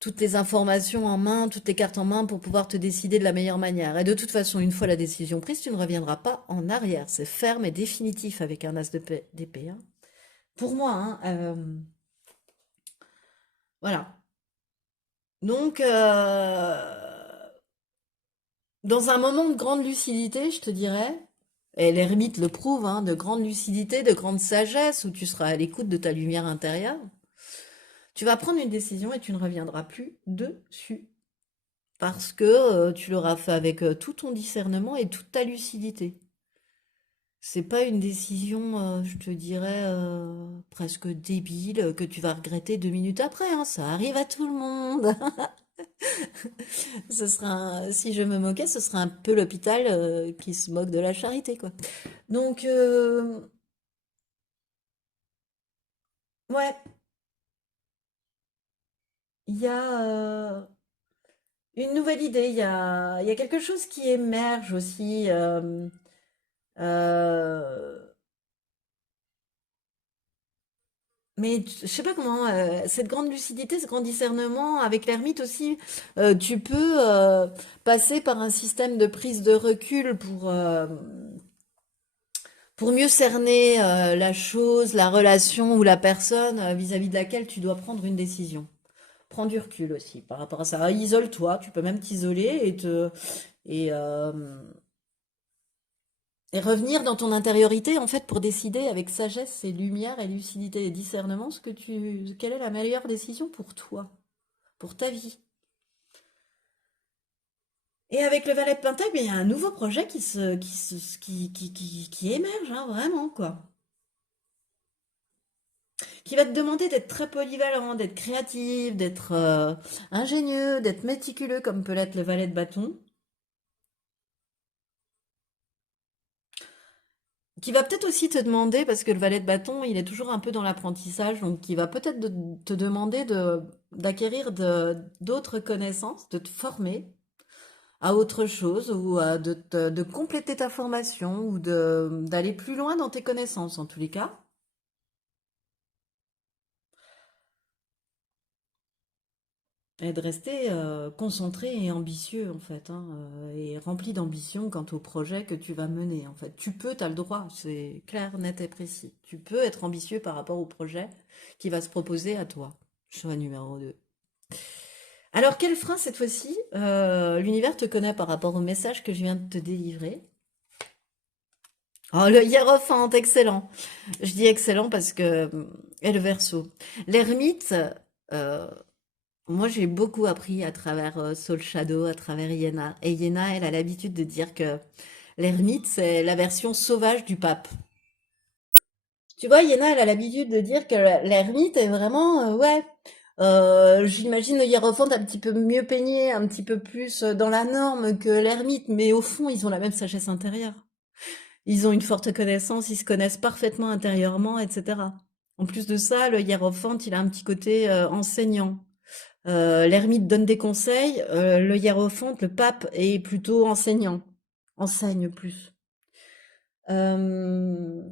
toutes les informations en main, toutes les cartes en main pour pouvoir te décider de la meilleure manière. Et de toute façon, une fois la décision prise, tu ne reviendras pas en arrière. C'est ferme et définitif avec un as d'épée, hein. Pour moi, hein, voilà. Donc, dans un moment de grande lucidité, je te dirais, et l'ermite le prouve, hein, de grande lucidité, de grande sagesse, où tu seras à l'écoute de ta lumière intérieure, tu vas prendre une décision et tu ne reviendras plus dessus. Parce que tu l'auras fait avec tout ton discernement et toute ta lucidité. C'est pas une décision, je te dirais, presque débile, que tu vas regretter 2 minutes après, hein. Ça arrive à tout le monde. Si je me moquais, ce serait un peu l'hôpital qui se moque de la charité, quoi. Donc, ouais, il y a une nouvelle idée, il y a quelque chose qui émerge aussi. Euh, Mais je sais pas comment, cette grande lucidité, ce grand discernement, avec l'ermite aussi, tu peux passer par un système de prise de recul pour mieux cerner la chose, la relation ou la personne vis-à-vis de laquelle tu dois prendre une décision. Prends du recul aussi par rapport à ça. Isole-toi, tu peux même t'isoler et, euh, et revenir dans ton intériorité en fait pour décider avec sagesse et lumière et lucidité et discernement quelle est la meilleure décision pour toi, pour ta vie. Et avec le valet de Pentacle, il y a un nouveau projet qui émerge, hein, vraiment, quoi. Qui va te demander d'être très polyvalent, d'être créatif, d'être ingénieux, d'être méticuleux, comme peut l'être le valet de bâton. Qui va peut-être aussi te demander, parce que le valet de bâton, il est toujours un peu dans l'apprentissage, donc qui va peut-être te demander d'acquérir d'autres connaissances, de te former à autre chose, ou de compléter ta formation, ou d'aller plus loin dans tes connaissances, en tous les cas. Et de rester concentré et ambitieux, en fait, hein, et rempli d'ambition quant au projet que tu vas mener, en fait. Tu peux, tu as le droit, c'est clair, net et précis. Tu peux être ambitieux par rapport au projet qui va se proposer à toi. Choix numéro 2. Alors, quel frein cette fois-ci l'univers te connaît par rapport au message que je viens de te délivrer? Oh, le hiérophante, excellent. Je dis excellent parce que... Et le verso. L'ermite, euh, moi, j'ai beaucoup appris à travers Soul Shadow, à travers Iéna. Et Iéna, elle a l'habitude de dire que l'ermite, c'est la version sauvage du pape. Tu vois, Iéna, elle a l'habitude de dire que l'ermite est vraiment, ouais, j'imagine le hiérophante un petit peu mieux peigné, un petit peu plus dans la norme que l'ermite, mais au fond, ils ont la même sagesse intérieure. Ils ont une forte connaissance, ils se connaissent parfaitement intérieurement, etc. En plus de ça, le hiérophante, il a un petit côté enseignant. L'ermite donne des conseils, le hiérophante, le pape, est plutôt enseignant, enseigne plus. Euh,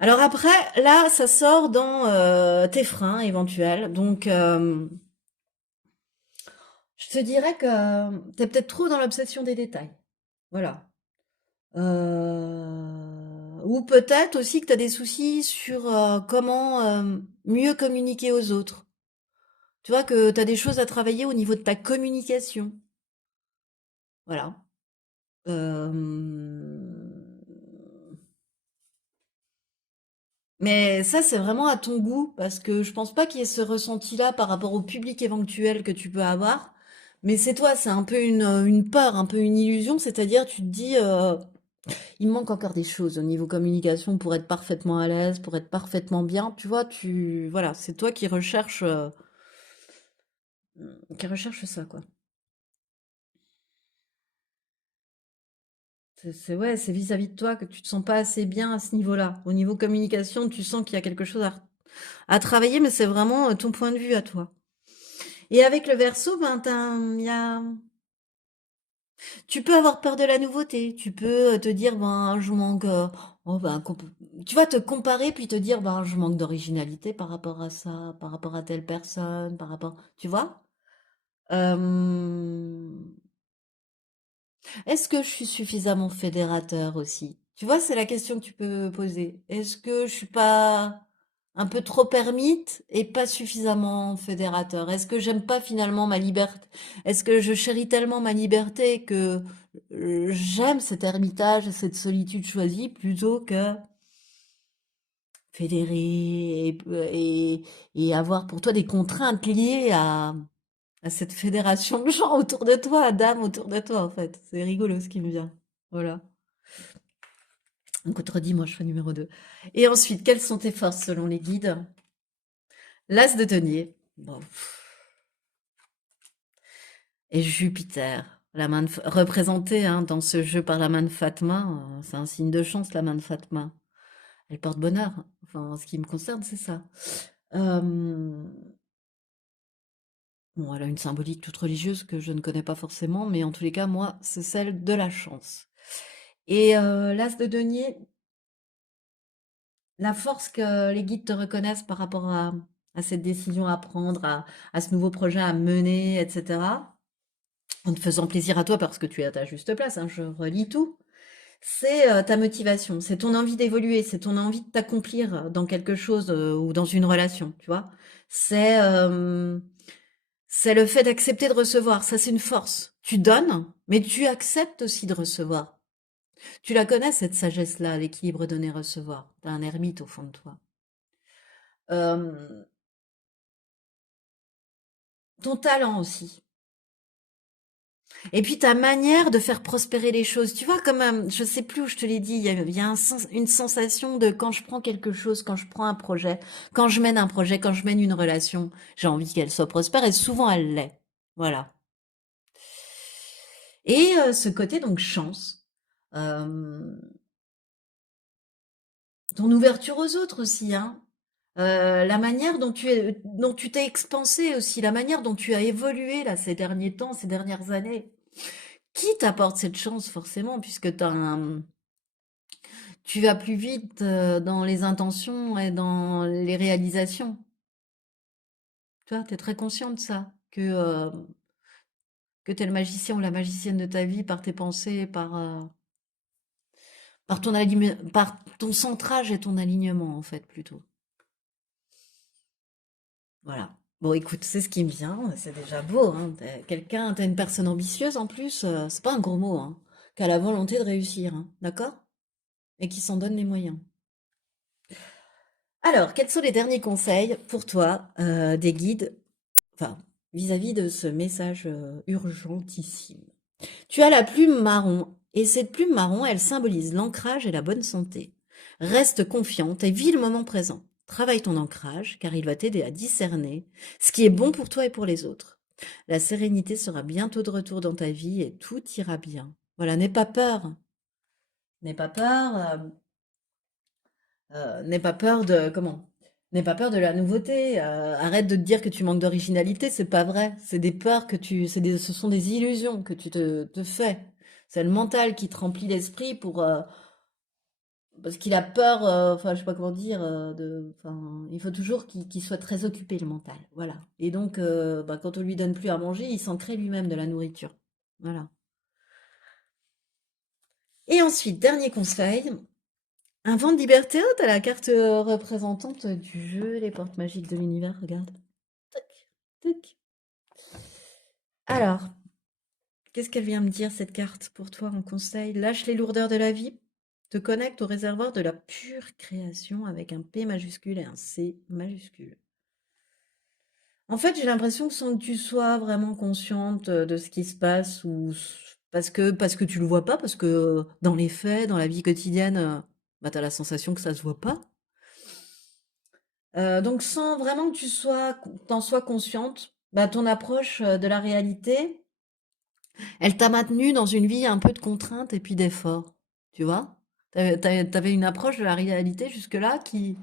Alors après, là, ça sort dans tes freins éventuels. Donc, je te dirais que t'es peut-être trop dans l'obsession des détails. Voilà. Ou peut-être aussi que tu as des soucis sur comment mieux communiquer aux autres. Tu vois que tu as des choses à travailler au niveau de ta communication. Voilà. Mais ça, c'est vraiment à ton goût, parce que je pense pas qu'il y ait ce ressenti-là par rapport au public éventuel que tu peux avoir. Mais c'est toi, c'est un peu une peur, un peu une illusion, c'est-à-dire tu te dis, il me manque encore des choses au niveau communication pour être parfaitement à l'aise, pour être parfaitement bien. Tu vois, voilà, c'est toi qui recherche ça, quoi. Ouais, c'est vis-à-vis de toi que tu te sens pas assez bien à ce niveau-là. Au niveau communication, tu sens qu'il y a quelque chose à travailler, mais c'est vraiment ton point de vue à toi. Et avec le verso, ben, tu peux avoir peur de la nouveauté. Tu peux te dire, ben, je manque, oh, ben, tu vas te comparer puis te dire, ben, je manque d'originalité par rapport à ça, par rapport à telle personne, tu vois? Euh, Est-ce que je suis suffisamment fédérateur aussi? Tu vois, c'est la question que tu peux poser. Est-ce que je suis pas un peu trop ermite et pas suffisamment fédérateur? Est-ce que j'aime pas finalement ma liberté? Est-ce que je chéris tellement ma liberté que j'aime cet ermitage, cette solitude choisie plutôt que fédérer et avoir pour toi des contraintes liées à cette fédération de gens autour de toi, d'âmes autour de toi, en fait. C'est rigolo ce qui me vient. Voilà. Donc, redis-moi, choix numéro 2. Et ensuite, quelles sont tes forces selon les guides? L'As de denier. Bon. Et Jupiter. La main représentée hein, dans ce jeu par la main de Fatma. C'est un signe de chance, la main de Fatma. Elle porte bonheur. Enfin, en ce qui me concerne, c'est ça. Euh, Bon, elle a une symbolique toute religieuse que je ne connais pas forcément, mais en tous les cas, moi, c'est celle de la chance. Et l'As de denier, la force que les guides te reconnaissent par rapport à cette décision à prendre, à ce nouveau projet à mener, etc. En te faisant plaisir à toi parce que tu es à ta juste place, hein, je relis tout. C'est ta motivation, c'est ton envie d'évoluer, c'est ton envie de t'accomplir dans quelque chose ou dans une relation, tu vois. C'est c'est le fait d'accepter de recevoir, ça c'est une force. Tu donnes, mais tu acceptes aussi de recevoir. Tu la connais cette sagesse-là, l'équilibre donner-recevoir. T'as un ermite au fond de toi. Euh, Ton talent aussi. Et puis ta manière de faire prospérer les choses, tu vois, comme je sais plus où je te l'ai dit, il y a une sensation de quand je prends quelque chose, quand je prends un projet, quand je mène un projet, quand je mène une relation, j'ai envie qu'elle soit prospère et souvent elle l'est. Voilà. Et ce côté donc chance, euh, ton ouverture aux autres aussi, hein. La manière dont tu t'es expansé aussi, la manière dont tu as évolué là ces derniers temps, ces dernières années. Qui t'apporte cette chance forcément, puisque tu vas plus vite dans les intentions et dans les réalisations. Tu vois, tu es très conscient de ça, que tu es le magicien ou la magicienne de ta vie par tes pensées, par ton centrage et ton alignement, en fait, plutôt. Voilà. Bon, écoute, c'est ce qui me vient, c'est déjà beau, hein. T'es une personne ambitieuse en plus, c'est pas un gros mot, hein, qui a la volonté de réussir, hein, d'accord? Et qui s'en donne les moyens. Alors, quels sont les derniers conseils pour toi des guides, enfin, vis-à-vis de ce message urgentissime? Tu as la plume marron, et cette plume marron, elle symbolise l'ancrage et la bonne santé. Reste confiante et vis le moment présent. Travaille ton ancrage, car il va t'aider à discerner ce qui est bon pour toi et pour les autres. La sérénité sera bientôt de retour dans ta vie et tout ira bien. Voilà, n'aie pas peur. N'aie pas peur. N'aie pas peur de comment? N'aie pas peur de la nouveauté. Arrête de te dire que tu manques d'originalité, c'est pas vrai. C'est des peurs ce sont des illusions que te fais. C'est le mental qui te remplit l'esprit parce qu'il a peur, enfin, je sais pas comment dire, enfin, il faut toujours qu'il soit très occupé, le mental. Voilà. Et donc, bah, quand on lui donne plus à manger, il s'en crée lui-même de la nourriture. Voilà. Et ensuite, dernier conseil, un vent de liberté, oh, t'as la carte représentante du jeu, les portes magiques de l'univers, regarde. Tac, tac. Alors, qu'est-ce qu'elle vient me dire, cette carte, pour toi, en conseil? Lâche les lourdeurs de la vie, te connecte au réservoir de la pure création avec un P majuscule et un C majuscule. En fait, j'ai l'impression que sans que tu sois vraiment consciente de ce qui se passe, parce que tu le vois pas, parce que dans les faits, dans la vie quotidienne, bah, tu as la sensation que ça se voit pas. Donc sans vraiment que t'en sois consciente, bah, ton approche de la réalité, elle t'a maintenu dans une vie un peu de contrainte et puis d'effort, tu vois? T'avais une approche de la réalité jusque-là qui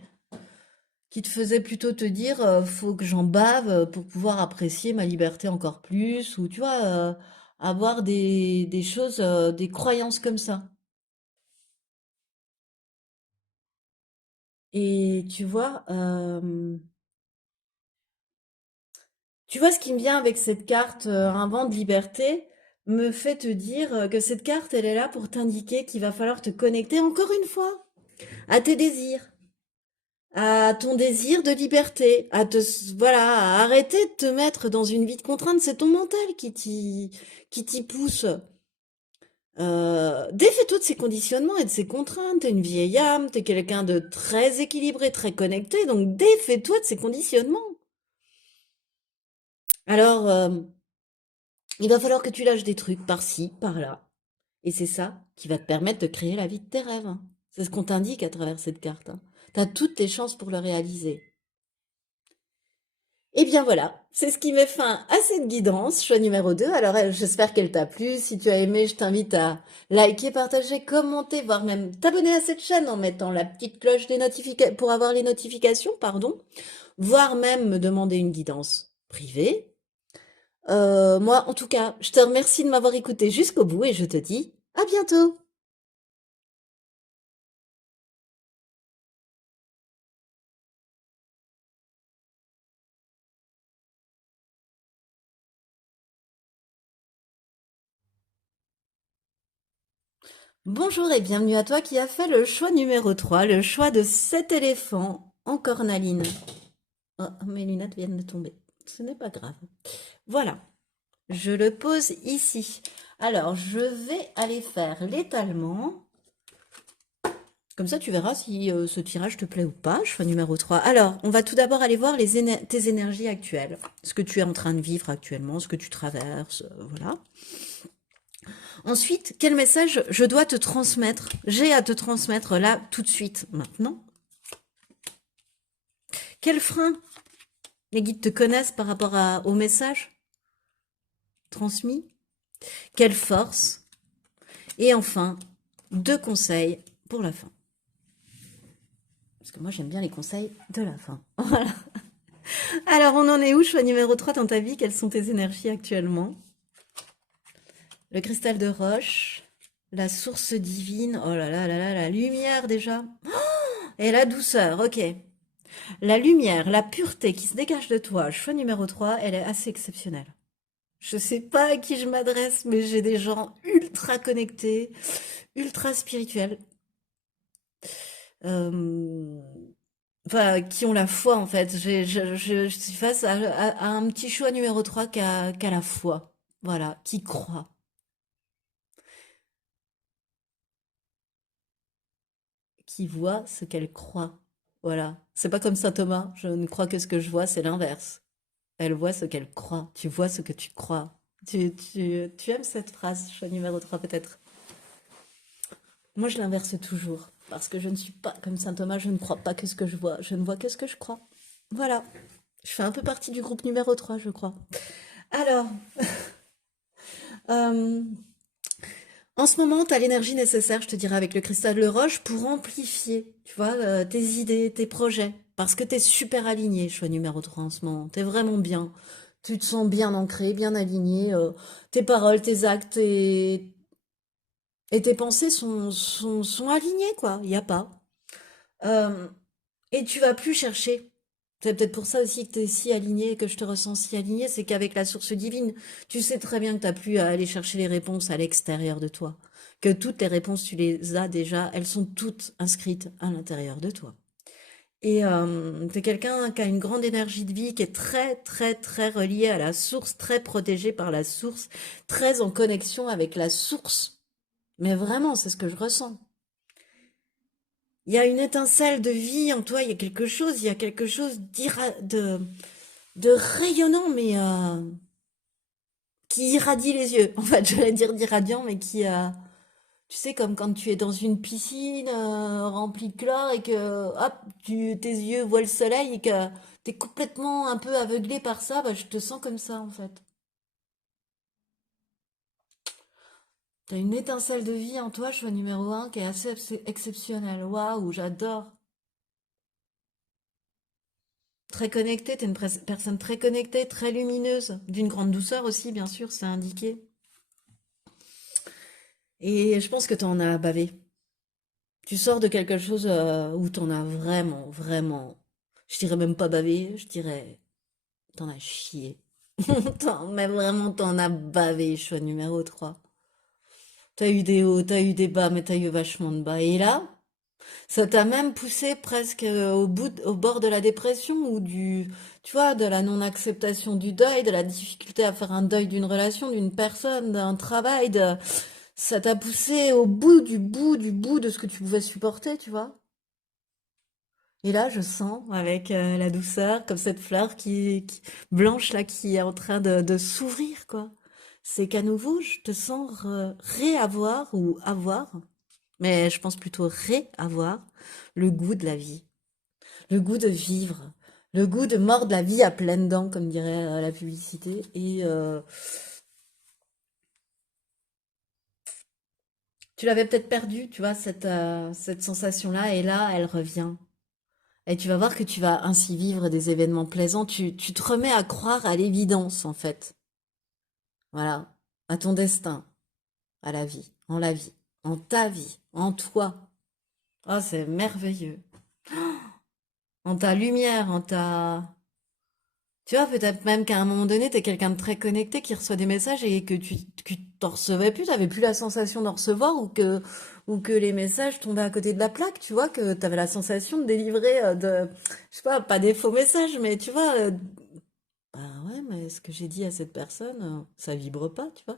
te faisait plutôt te dire, faut que j'en bave pour pouvoir apprécier ma liberté encore plus, ou tu vois, avoir des choses, des croyances comme ça. Et tu vois ce qui me vient avec cette carte, un vent de liberté, me fait te dire que cette carte, elle est là pour t'indiquer qu'il va falloir te connecter encore une fois à tes désirs, à ton désir de liberté, voilà, à arrêter de te mettre dans une vie de contrainte. C'est ton mental qui t'y pousse. Défais-toi de ces conditionnements et de ces contraintes. T'es une vieille âme, t'es quelqu'un de très équilibré, très connecté, donc défais-toi de ces conditionnements. Alors, il va falloir que tu lâches des trucs par-ci, par-là. Et c'est ça qui va te permettre de créer la vie de tes rêves, hein. C'est ce qu'on t'indique à travers cette carte, hein. Tu as toutes tes chances pour le réaliser. Et bien voilà, c'est ce qui met fin à cette guidance, choix numéro 2. Alors j'espère qu'elle t'a plu. Si tu as aimé, je t'invite à liker, partager, commenter, voire même t'abonner à cette chaîne en mettant la petite cloche des notifications pour avoir les notifications, pardon, voire même me demander une guidance privée. Moi, en tout cas, je te remercie de m'avoir écouté jusqu'au bout et je te dis à bientôt. Bonjour et bienvenue à toi qui a fait le choix numéro 3, le choix de cet éléphant en cornaline. Oh, mes lunettes viennent de tomber. Ce n'est pas grave. Voilà, je le pose ici. Alors, je vais aller faire l'étalement. Comme ça, tu verras si ce tirage te plaît ou pas. Choix numéro 3. Alors, on va tout d'abord aller voir tes énergies actuelles. Ce que tu es en train de vivre actuellement, ce que tu traverses, voilà. Ensuite, quel message je dois te transmettre, j'ai à te transmettre là, tout de suite, maintenant. Quel frein les guides te connaissent par rapport au message transmis? Quelle force? Et enfin, 2 conseils pour la fin. Parce que moi, j'aime bien les conseils de la fin. Voilà. Alors, on en est où, choix numéro 3 dans ta vie? Quelles sont tes énergies actuellement? Le cristal de roche, la source divine, oh là là là là, la lumière déjà, et la douceur, ok. La lumière, la pureté qui se dégage de toi, choix numéro 3, elle est assez exceptionnelle. Je sais pas à qui je m'adresse, mais j'ai des gens ultra connectés, ultra spirituels, euh, enfin, qui ont la foi en fait. Je suis face à un petit choix numéro 3 qui a la foi, voilà, qui croit, qui voit ce qu'elle croit. Voilà. C'est pas comme saint Thomas, je ne crois que ce que je vois, c'est l'inverse. Elle voit ce qu'elle croit. Tu vois ce que tu crois. Tu aimes cette phrase, choix numéro 3 peut-être. Moi, je l'inverse toujours. Parce que je ne suis pas comme saint Thomas, je ne crois pas que ce que je vois. Je ne vois que ce que je crois. Voilà. Je fais un peu partie du groupe numéro 3, je crois. Alors, euh, en ce moment, tu as l'énergie nécessaire, je te dirais, avec le cristal de roche pour amplifier, tu vois, tes idées, tes projets. Parce que tu es super aligné, choix numéro 3 en ce moment. Tu es vraiment bien. Tu te sens bien ancré, bien aligné. Tes paroles, tes actes et tes pensées sont alignées, quoi. Il n'y a pas. Euh, et tu vas plus chercher. C'est peut-être pour ça aussi que tu es si aligné, que je te ressens si aligné, c'est qu'avec la source divine, tu sais très bien que tu n'as plus à aller chercher les réponses à l'extérieur de toi. Que toutes les réponses, tu les as déjà, elles sont toutes inscrites à l'intérieur de toi. Et tu es quelqu'un qui a une grande énergie de vie, qui est très, très, très relié à la source, très protégé par la source, très en connexion avec la source. Mais vraiment, c'est ce que je ressens. Il y a une étincelle de vie en toi, il y a quelque chose de rayonnant, mais qui irradie les yeux. En fait, j'allais dire d'irradiant, mais tu sais, comme quand tu es dans une piscine remplie de chlore et que, hop, tes yeux voient le soleil et que t'es complètement un peu aveuglé par ça, bah, je te sens comme ça, en fait. T'as une étincelle de vie en toi, choix numéro 1, qui est assez exceptionnelle. Waouh, j'adore. Très connectée, t'es une personne très connectée, très lumineuse, d'une grande douceur aussi, bien sûr, c'est indiqué. Et je pense que t'en as bavé. Tu sors de quelque chose où t'en as vraiment, vraiment, je dirais même pas bavé, je dirais, t'en as chié. Mais vraiment, t'en as bavé, choix numéro 3. T'as eu des hauts, t'as eu des bas, mais t'as eu vachement de bas. Et là, ça t'a même poussé presque au bord de la dépression ou tu vois, de la non-acceptation du deuil, de la difficulté à faire un deuil d'une relation, d'une personne, d'un travail, ça t'a poussé au bout du bout du bout de ce que tu pouvais supporter, tu vois. Et là, je sens avec la douceur, comme cette fleur blanche là, qui est en train de s'ouvrir, quoi. C'est qu'à nouveau, je te sens réavoir ou avoir, mais je pense plutôt réavoir le goût de la vie, le goût de vivre, le goût de mordre la vie à pleines dents, comme dirait la publicité. Et tu l'avais peut-être perdue, tu vois, cette sensation-là, et là, elle revient. Et tu vas voir que tu vas ainsi vivre des événements plaisants. Tu te remets à croire à l'évidence, en fait. Voilà. À ton destin, à la vie, en ta vie, en toi. Oh, c'est merveilleux. En ta lumière, Tu vois, peut-être même qu'à un moment donné, t'es quelqu'un de très connecté qui reçoit des messages et que t'en recevais plus, t'avais plus la sensation d'en recevoir ou que les messages tombaient à côté de la plaque, tu vois, que t'avais la sensation de délivrer je sais pas des faux messages, mais tu vois, bah ouais, mais ce que j'ai dit à cette personne, ça vibre pas, tu vois.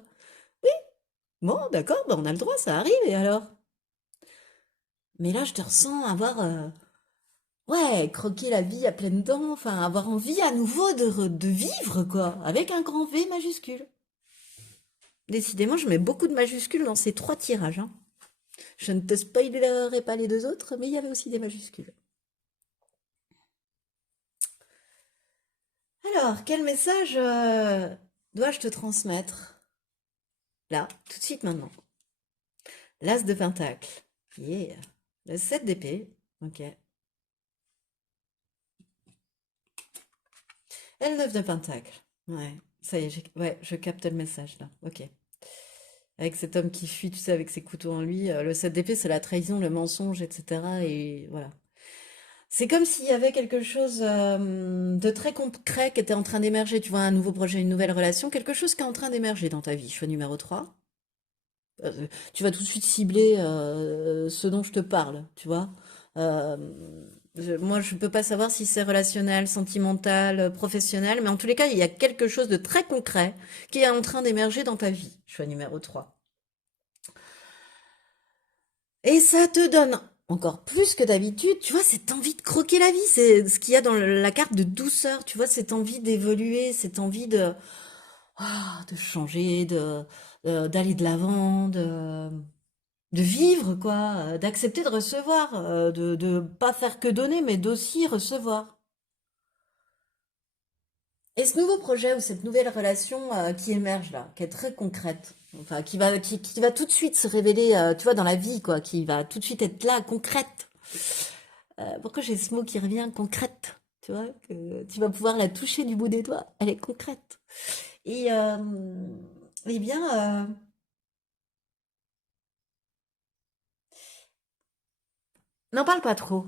Bon, d'accord, bah on a le droit, ça arrive, et alors? Mais là, je te ressens avoir, ouais, croquer la vie à pleines dents, enfin, avoir envie à nouveau de vivre, quoi, avec un grand V majuscule. Décidément, je mets beaucoup de majuscules dans ces trois tirages, hein. Je ne te spoilerai pas les deux autres, mais il y avait aussi des majuscules. Alors, quel message dois-je te transmettre? Là, tout de suite maintenant. L'As de Pentacle. Yeah. Le 7 d'épée. Ok. Et le 9 de Pentacle. Ouais. Ça y est, ouais, je capte le message là. Ok. Avec cet homme qui fuit, tu sais, avec ses couteaux en lui. Le 7 d'épée, c'est la trahison, le mensonge, etc. Et voilà. C'est comme s'il y avait quelque chose de très concret qui était en train d'émerger. Tu vois, un nouveau projet, une nouvelle relation, quelque chose qui est en train d'émerger dans ta vie. Choix numéro 3. Tu vas tout de suite cibler ce dont je te parle, tu vois. Euh, moi, je ne peux pas savoir si c'est relationnel, sentimental, professionnel, mais en tous les cas, il y a quelque chose de très concret qui est en train d'émerger dans ta vie. Choix numéro 3. Et ça te donne encore plus que d'habitude, tu vois, cette envie de croquer la vie, c'est ce qu'il y a dans la carte de douceur, tu vois, cette envie d'évoluer, cette envie de changer, d'aller de l'avant, de vivre, quoi, d'accepter de recevoir, de pas faire que donner, mais d'aussi recevoir. Et ce nouveau projet ou cette nouvelle relation qui émerge là, qui est très concrète, enfin qui va tout de suite se révéler, tu vois, dans la vie, quoi, qui va tout de suite être là, concrète. Pourquoi j'ai ce mot qui revient, concrète, tu vois, que tu vas pouvoir la toucher du bout des doigts, elle est concrète. Et eh bien, n'en parle pas trop.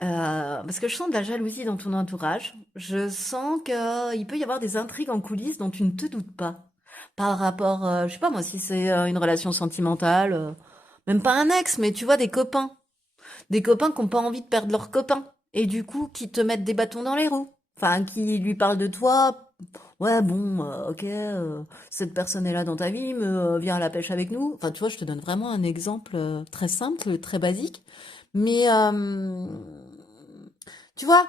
Parce que je sens de la jalousie dans ton entourage. Je sens qu'il peut y avoir des intrigues en coulisses dont tu ne te doutes pas. Par rapport, je sais pas moi, si c'est une relation sentimentale, même pas un ex, mais tu vois, des copains. Des copains qui n'ont pas envie de perdre leurs copains. Et du coup, qui te mettent des bâtons dans les roues. Enfin, qui lui parlent de toi. Ouais, bon, ok, cette personne est là dans ta vie, mais viens à la pêche avec nous. Enfin, tu vois, je te donne vraiment un exemple très simple, très basique. Mais tu vois,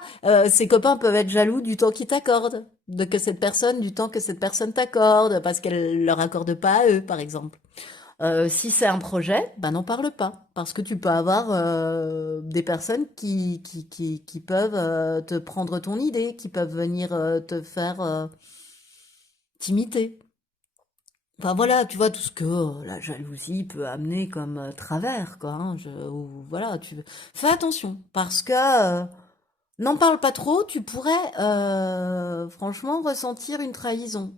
ces copains peuvent être jaloux du temps qu'ils t'accordent, du temps que cette personne t'accorde, parce qu'elle leur accorde pas à eux, par exemple. Si c'est un projet, ben n'en parle pas, parce que tu peux avoir des personnes qui peuvent te prendre ton idée, qui peuvent venir te faire t'imiter. Enfin voilà, tu vois tout ce que la jalousie peut amener comme travers, quoi, hein, ou voilà, fais attention, parce que n'en parle pas trop, tu pourrais franchement ressentir une trahison,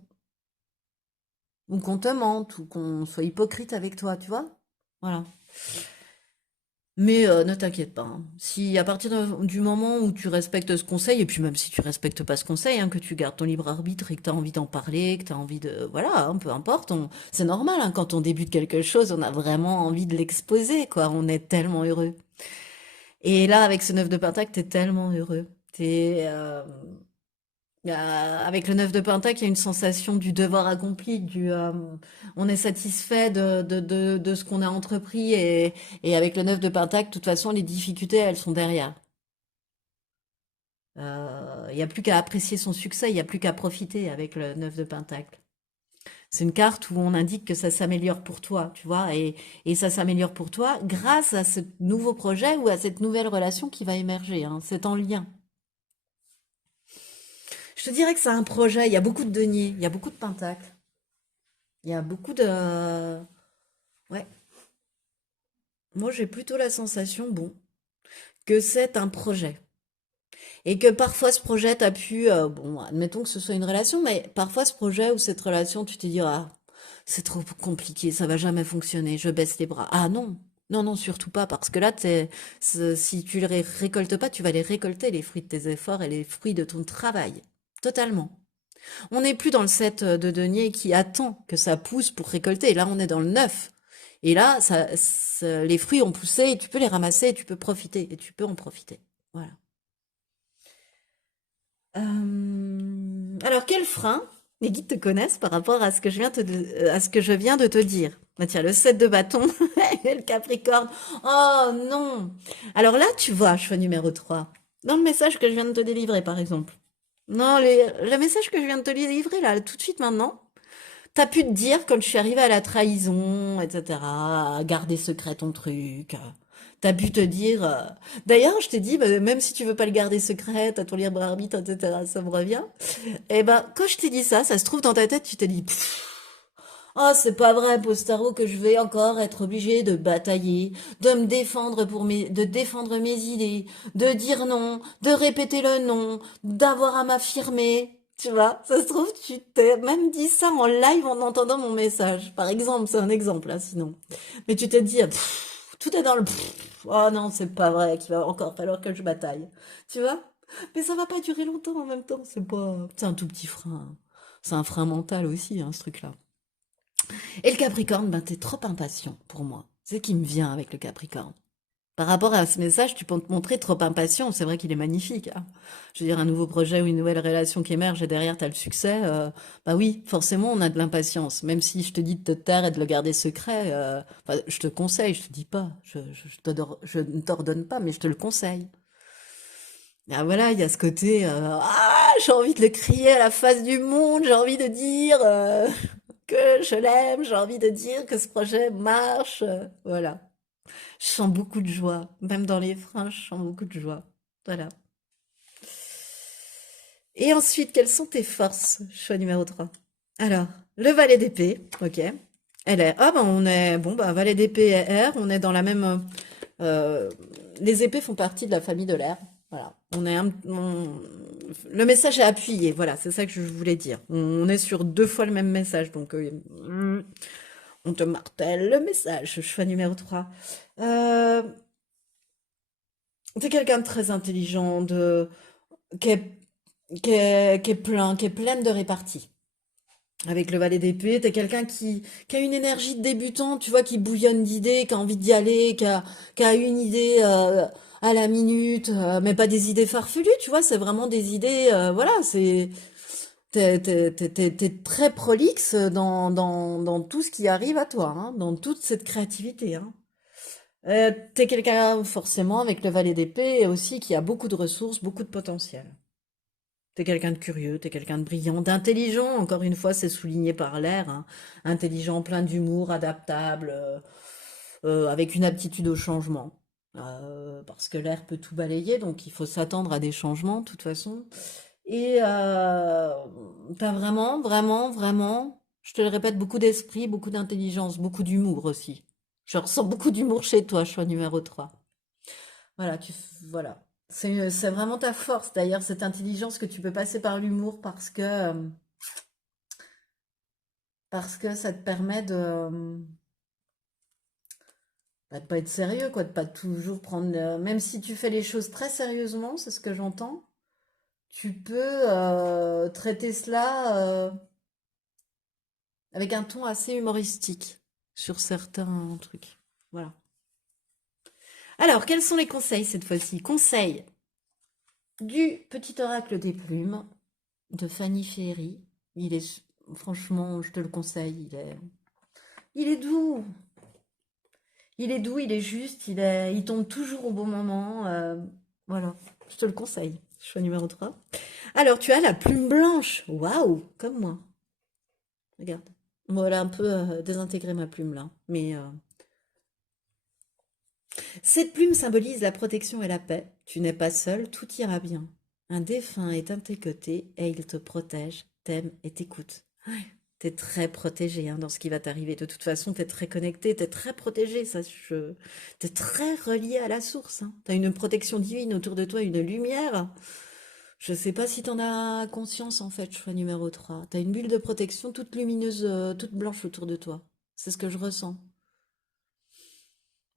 ou qu'on te mente, ou qu'on soit hypocrite avec toi, tu vois? Voilà. Mais ne t'inquiète pas, hein. Si à partir du moment où tu respectes ce conseil, et puis même si tu respectes pas ce conseil, hein, que tu gardes ton libre arbitre et que tu as envie d'en parler, que tu as envie de... Voilà, hein, peu importe, c'est normal, hein, quand on débute quelque chose, on a vraiment envie de l'exposer, quoi. On est tellement heureux. Et là, avec ce 9 de Pentacle, t'es tellement heureux. Avec le 9 de Pentacle, il y a une sensation du devoir accompli, on est satisfait de ce qu'on a entrepris et avec le 9 de Pentacle, de toute façon, les difficultés, elles sont derrière. Il n'y a plus qu'à apprécier son succès, il n'y a plus qu'à profiter avec le 9 de Pentacle. C'est une carte où on indique que ça s'améliore pour toi, tu vois, et ça s'améliore pour toi grâce à ce nouveau projet ou à cette nouvelle relation qui va émerger, hein. C'est en lien. Je te dirais que c'est un projet, il y a beaucoup de deniers, il y a beaucoup de pentacles, il y a beaucoup de... Ouais, moi j'ai plutôt la sensation, bon, que c'est un projet. Et que parfois ce projet t'as pu, bon, admettons que ce soit une relation, mais parfois ce projet ou cette relation, tu te dis, ah, c'est trop compliqué, ça va jamais fonctionner, je baisse les bras. Ah non, non, non, surtout pas, parce que là, si tu les récoltes pas, tu vas les récolter, les fruits de tes efforts et les fruits de ton travail. totalement. On n'est plus dans le 7 de denier qui attend que ça pousse pour récolter. Là, on est dans le 9. Et là, les fruits ont poussé, et tu peux les ramasser, et tu peux profiter, et tu peux en profiter. Voilà. Alors, quel frein les guides te connaissent par rapport à ce que à ce que je viens de te dire? Bah tiens, le 7 de bâton et le Capricorne. Oh non! Alors là, tu vois, choix numéro 3. Dans le message que je viens de te délivrer, par exemple. Non, le message que je viens de te délivrer, là, tout de suite maintenant, t'as pu te dire, quand je suis arrivée à la trahison, etc., à garder secret ton truc, t'as pu te dire... D'ailleurs, je t'ai dit, bah, même si tu veux pas le garder secret, t'as ton libre arbitre, etc., ça me revient. Et ben, quand je t'ai dit ça, ça se trouve dans ta tête, tu t'es dit... Oh, c'est pas vrai, Postaro, que je vais encore être obligée de batailler, de me défendre de défendre mes idées, de dire non, de répéter le non, d'avoir à m'affirmer. Tu vois, ça se trouve, tu t'es même dit ça en live en entendant mon message. Par exemple, c'est un exemple, là, sinon. Mais tu t'es dit, tout est dans le oh non, c'est pas vrai qu'il va encore falloir que je bataille. Tu vois? Mais ça va pas durer longtemps en même temps, c'est un tout petit frein. C'est un frein mental aussi, hein, ce truc-là. Et le Capricorne, ben t'es trop impatient pour moi. C'est ce qui me vient avec le Capricorne. Par rapport à ce message, tu peux te montrer trop impatient. C'est vrai qu'il est magnifique, hein. Je veux dire, un nouveau projet ou une nouvelle relation qui émerge et derrière t'as le succès. Bah oui, forcément, on a de l'impatience. Même si je te dis de te taire et de le garder secret, enfin, je te conseille, je te dis pas, je ne t'ordonne pas, mais je te le conseille. Ah voilà, il y a ce côté, j'ai envie de le crier à la face du monde, j'ai envie de dire que je l'aime, j'ai envie de dire que ce projet marche, voilà. Je sens beaucoup de joie, même dans les freins, je sens beaucoup de joie. Voilà. Et ensuite, quelles sont tes forces? Choix numéro 3. Alors, le valet d'épée, ok. Elle est, ah ben on est, bon bah valet d'épée et air, on est dans la même, euh, les épées font partie de la famille de l'air. Voilà. Le message est appuyé, voilà, c'est ça que je voulais dire. On est sur 2 fois le même message, donc on te martèle le message, choix numéro 3. Euh, T'es quelqu'un de très intelligent, qui est, qui est pleine de répartie. Avec le valet d'épée, t'es quelqu'un qui a une énergie de débutant, tu vois, qui bouillonne d'idées, qui a envie d'y aller, qui a une idée à la minute, mais pas des idées farfelues, tu vois, c'est vraiment des idées, voilà, t'es très prolixe dans tout ce qui arrive à toi, hein, dans toute cette créativité, hein. T'es quelqu'un forcément avec le valet d'épée aussi qui a beaucoup de ressources, beaucoup de potentiel. T'es quelqu'un de curieux, t'es quelqu'un de brillant, d'intelligent, encore une fois, c'est souligné par l'air, hein. Intelligent, plein d'humour, adaptable, avec une aptitude au changement. Parce que l'air peut tout balayer, donc il faut s'attendre à des changements, de toute façon. Et t'as vraiment, vraiment, vraiment, je te le répète, beaucoup d'esprit, beaucoup d'intelligence, beaucoup d'humour aussi. Je ressens beaucoup d'humour chez toi, choix numéro 3. Voilà, voilà. C'est vraiment ta force, d'ailleurs, cette intelligence que tu peux passer par l'humour parce que ça te permet bah, de pas être sérieux, quoi, de pas toujours prendre, même si tu fais les choses très sérieusement, c'est ce que j'entends, tu peux traiter cela avec un ton assez humoristique sur certains trucs. Voilà. Alors, quels sont les conseils cette fois-ci? Conseil du petit oracle des plumes de Fanny Ferry. Il est, franchement, je te le conseille, il est doux. Il est doux, il est juste, il tombe toujours au bon moment. Voilà, je te le conseille. Choix numéro 3. Alors, tu as la plume blanche. Waouh, comme moi. Regarde. Voilà, un peu désintégré ma plume là. Mais cette plume symbolise la protection et la paix. Tu n'es pas seul, tout ira bien. Un défunt est à tes côtés et il te protège, t'aime et t'écoute. Ouais, t'es très protégé hein, dans ce qui va t'arriver. De toute façon, t'es très connecté, t'es très protégé. T'es très relié à la source. Hein. T'as une protection divine autour de toi, une lumière. Je sais pas si t'en as conscience en fait, choix numéro 3. T'as une bulle de protection toute lumineuse, toute blanche autour de toi. C'est ce que je ressens.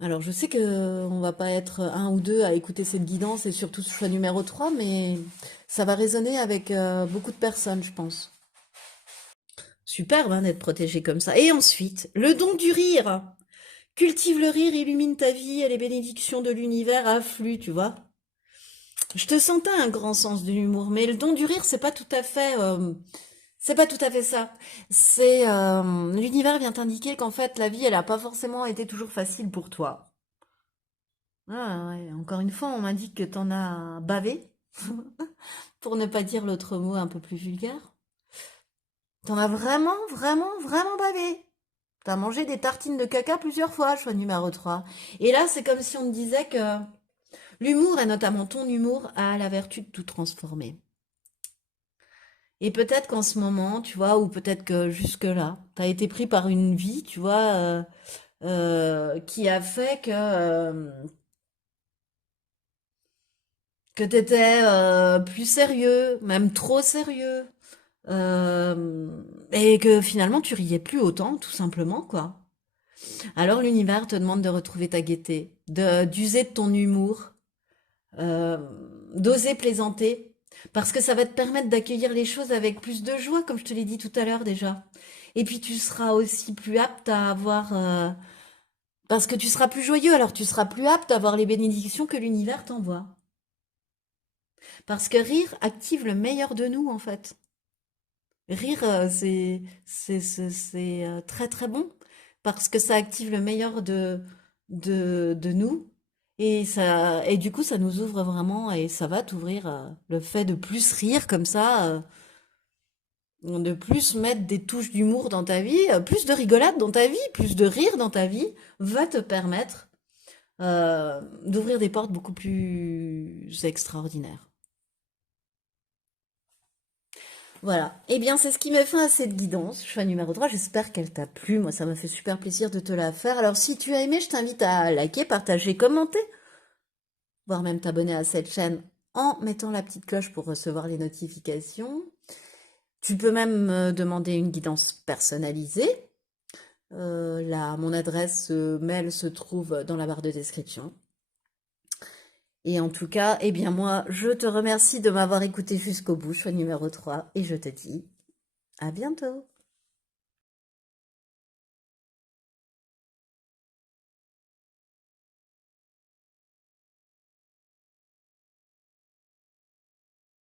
Alors, je sais que on va pas être un ou deux à écouter cette guidance et surtout ce choix numéro 3, mais ça va résonner avec beaucoup de personnes, je pense. Superbe, hein, d'être protégé comme ça. Et ensuite, le don du rire. Cultive le rire, illumine ta vie et les bénédictions de l'univers affluent, tu vois. Je te sentais un grand sens de l'humour, mais le don du rire, c'est pas tout à fait ça. C'est l'univers vient t'indiquer qu'en fait la vie, elle a pas forcément été toujours facile pour toi. Ah ouais, encore une fois, on m'indique que t'en as bavé, pour ne pas dire l'autre mot un peu plus vulgaire. T'en as vraiment, vraiment, vraiment bavé. T'as mangé des tartines de caca plusieurs fois, choix numéro 3. Et là, c'est comme si on te disait que l'humour, et notamment ton humour, a la vertu de tout transformer. Et peut-être qu'en ce moment, tu vois, ou peut-être que jusque-là, t'as été pris par une vie, tu vois, qui a fait que t'étais plus sérieux, même trop sérieux, et que finalement tu riais plus autant, tout simplement, quoi. Alors l'univers te demande de retrouver ta gaieté, d'user de ton humour, euh, d'oser plaisanter, parce que ça va te permettre d'accueillir les choses avec plus de joie, comme je te l'ai dit tout à l'heure déjà. Et puis tu seras aussi plus apte à avoir, parce que tu seras plus joyeux, alors tu seras plus apte à avoir les bénédictions que l'univers t'envoie. Parce que rire active le meilleur de nous, en fait. Rire, c'est très très bon parce que ça active le meilleur de nous et du coup ça nous ouvre vraiment et ça va t'ouvrir le fait de plus rire comme ça, de plus mettre des touches d'humour dans ta vie, plus de rigolade dans ta vie, plus de rire dans ta vie va te permettre d'ouvrir des portes beaucoup plus extraordinaires. Voilà. Eh bien, c'est ce qui met fin à cette guidance, choix numéro 3. J'espère qu'elle t'a plu. Moi, ça m'a fait super plaisir de te la faire. Alors, si tu as aimé, je t'invite à liker, partager, commenter, voire même t'abonner à cette chaîne en mettant la petite cloche pour recevoir les notifications. Tu peux même me demander une guidance personnalisée. Mon adresse mail se trouve dans la barre de description. Et en tout cas, eh bien moi, je te remercie de m'avoir écouté jusqu'au bout, choix numéro 3, et je te dis à bientôt.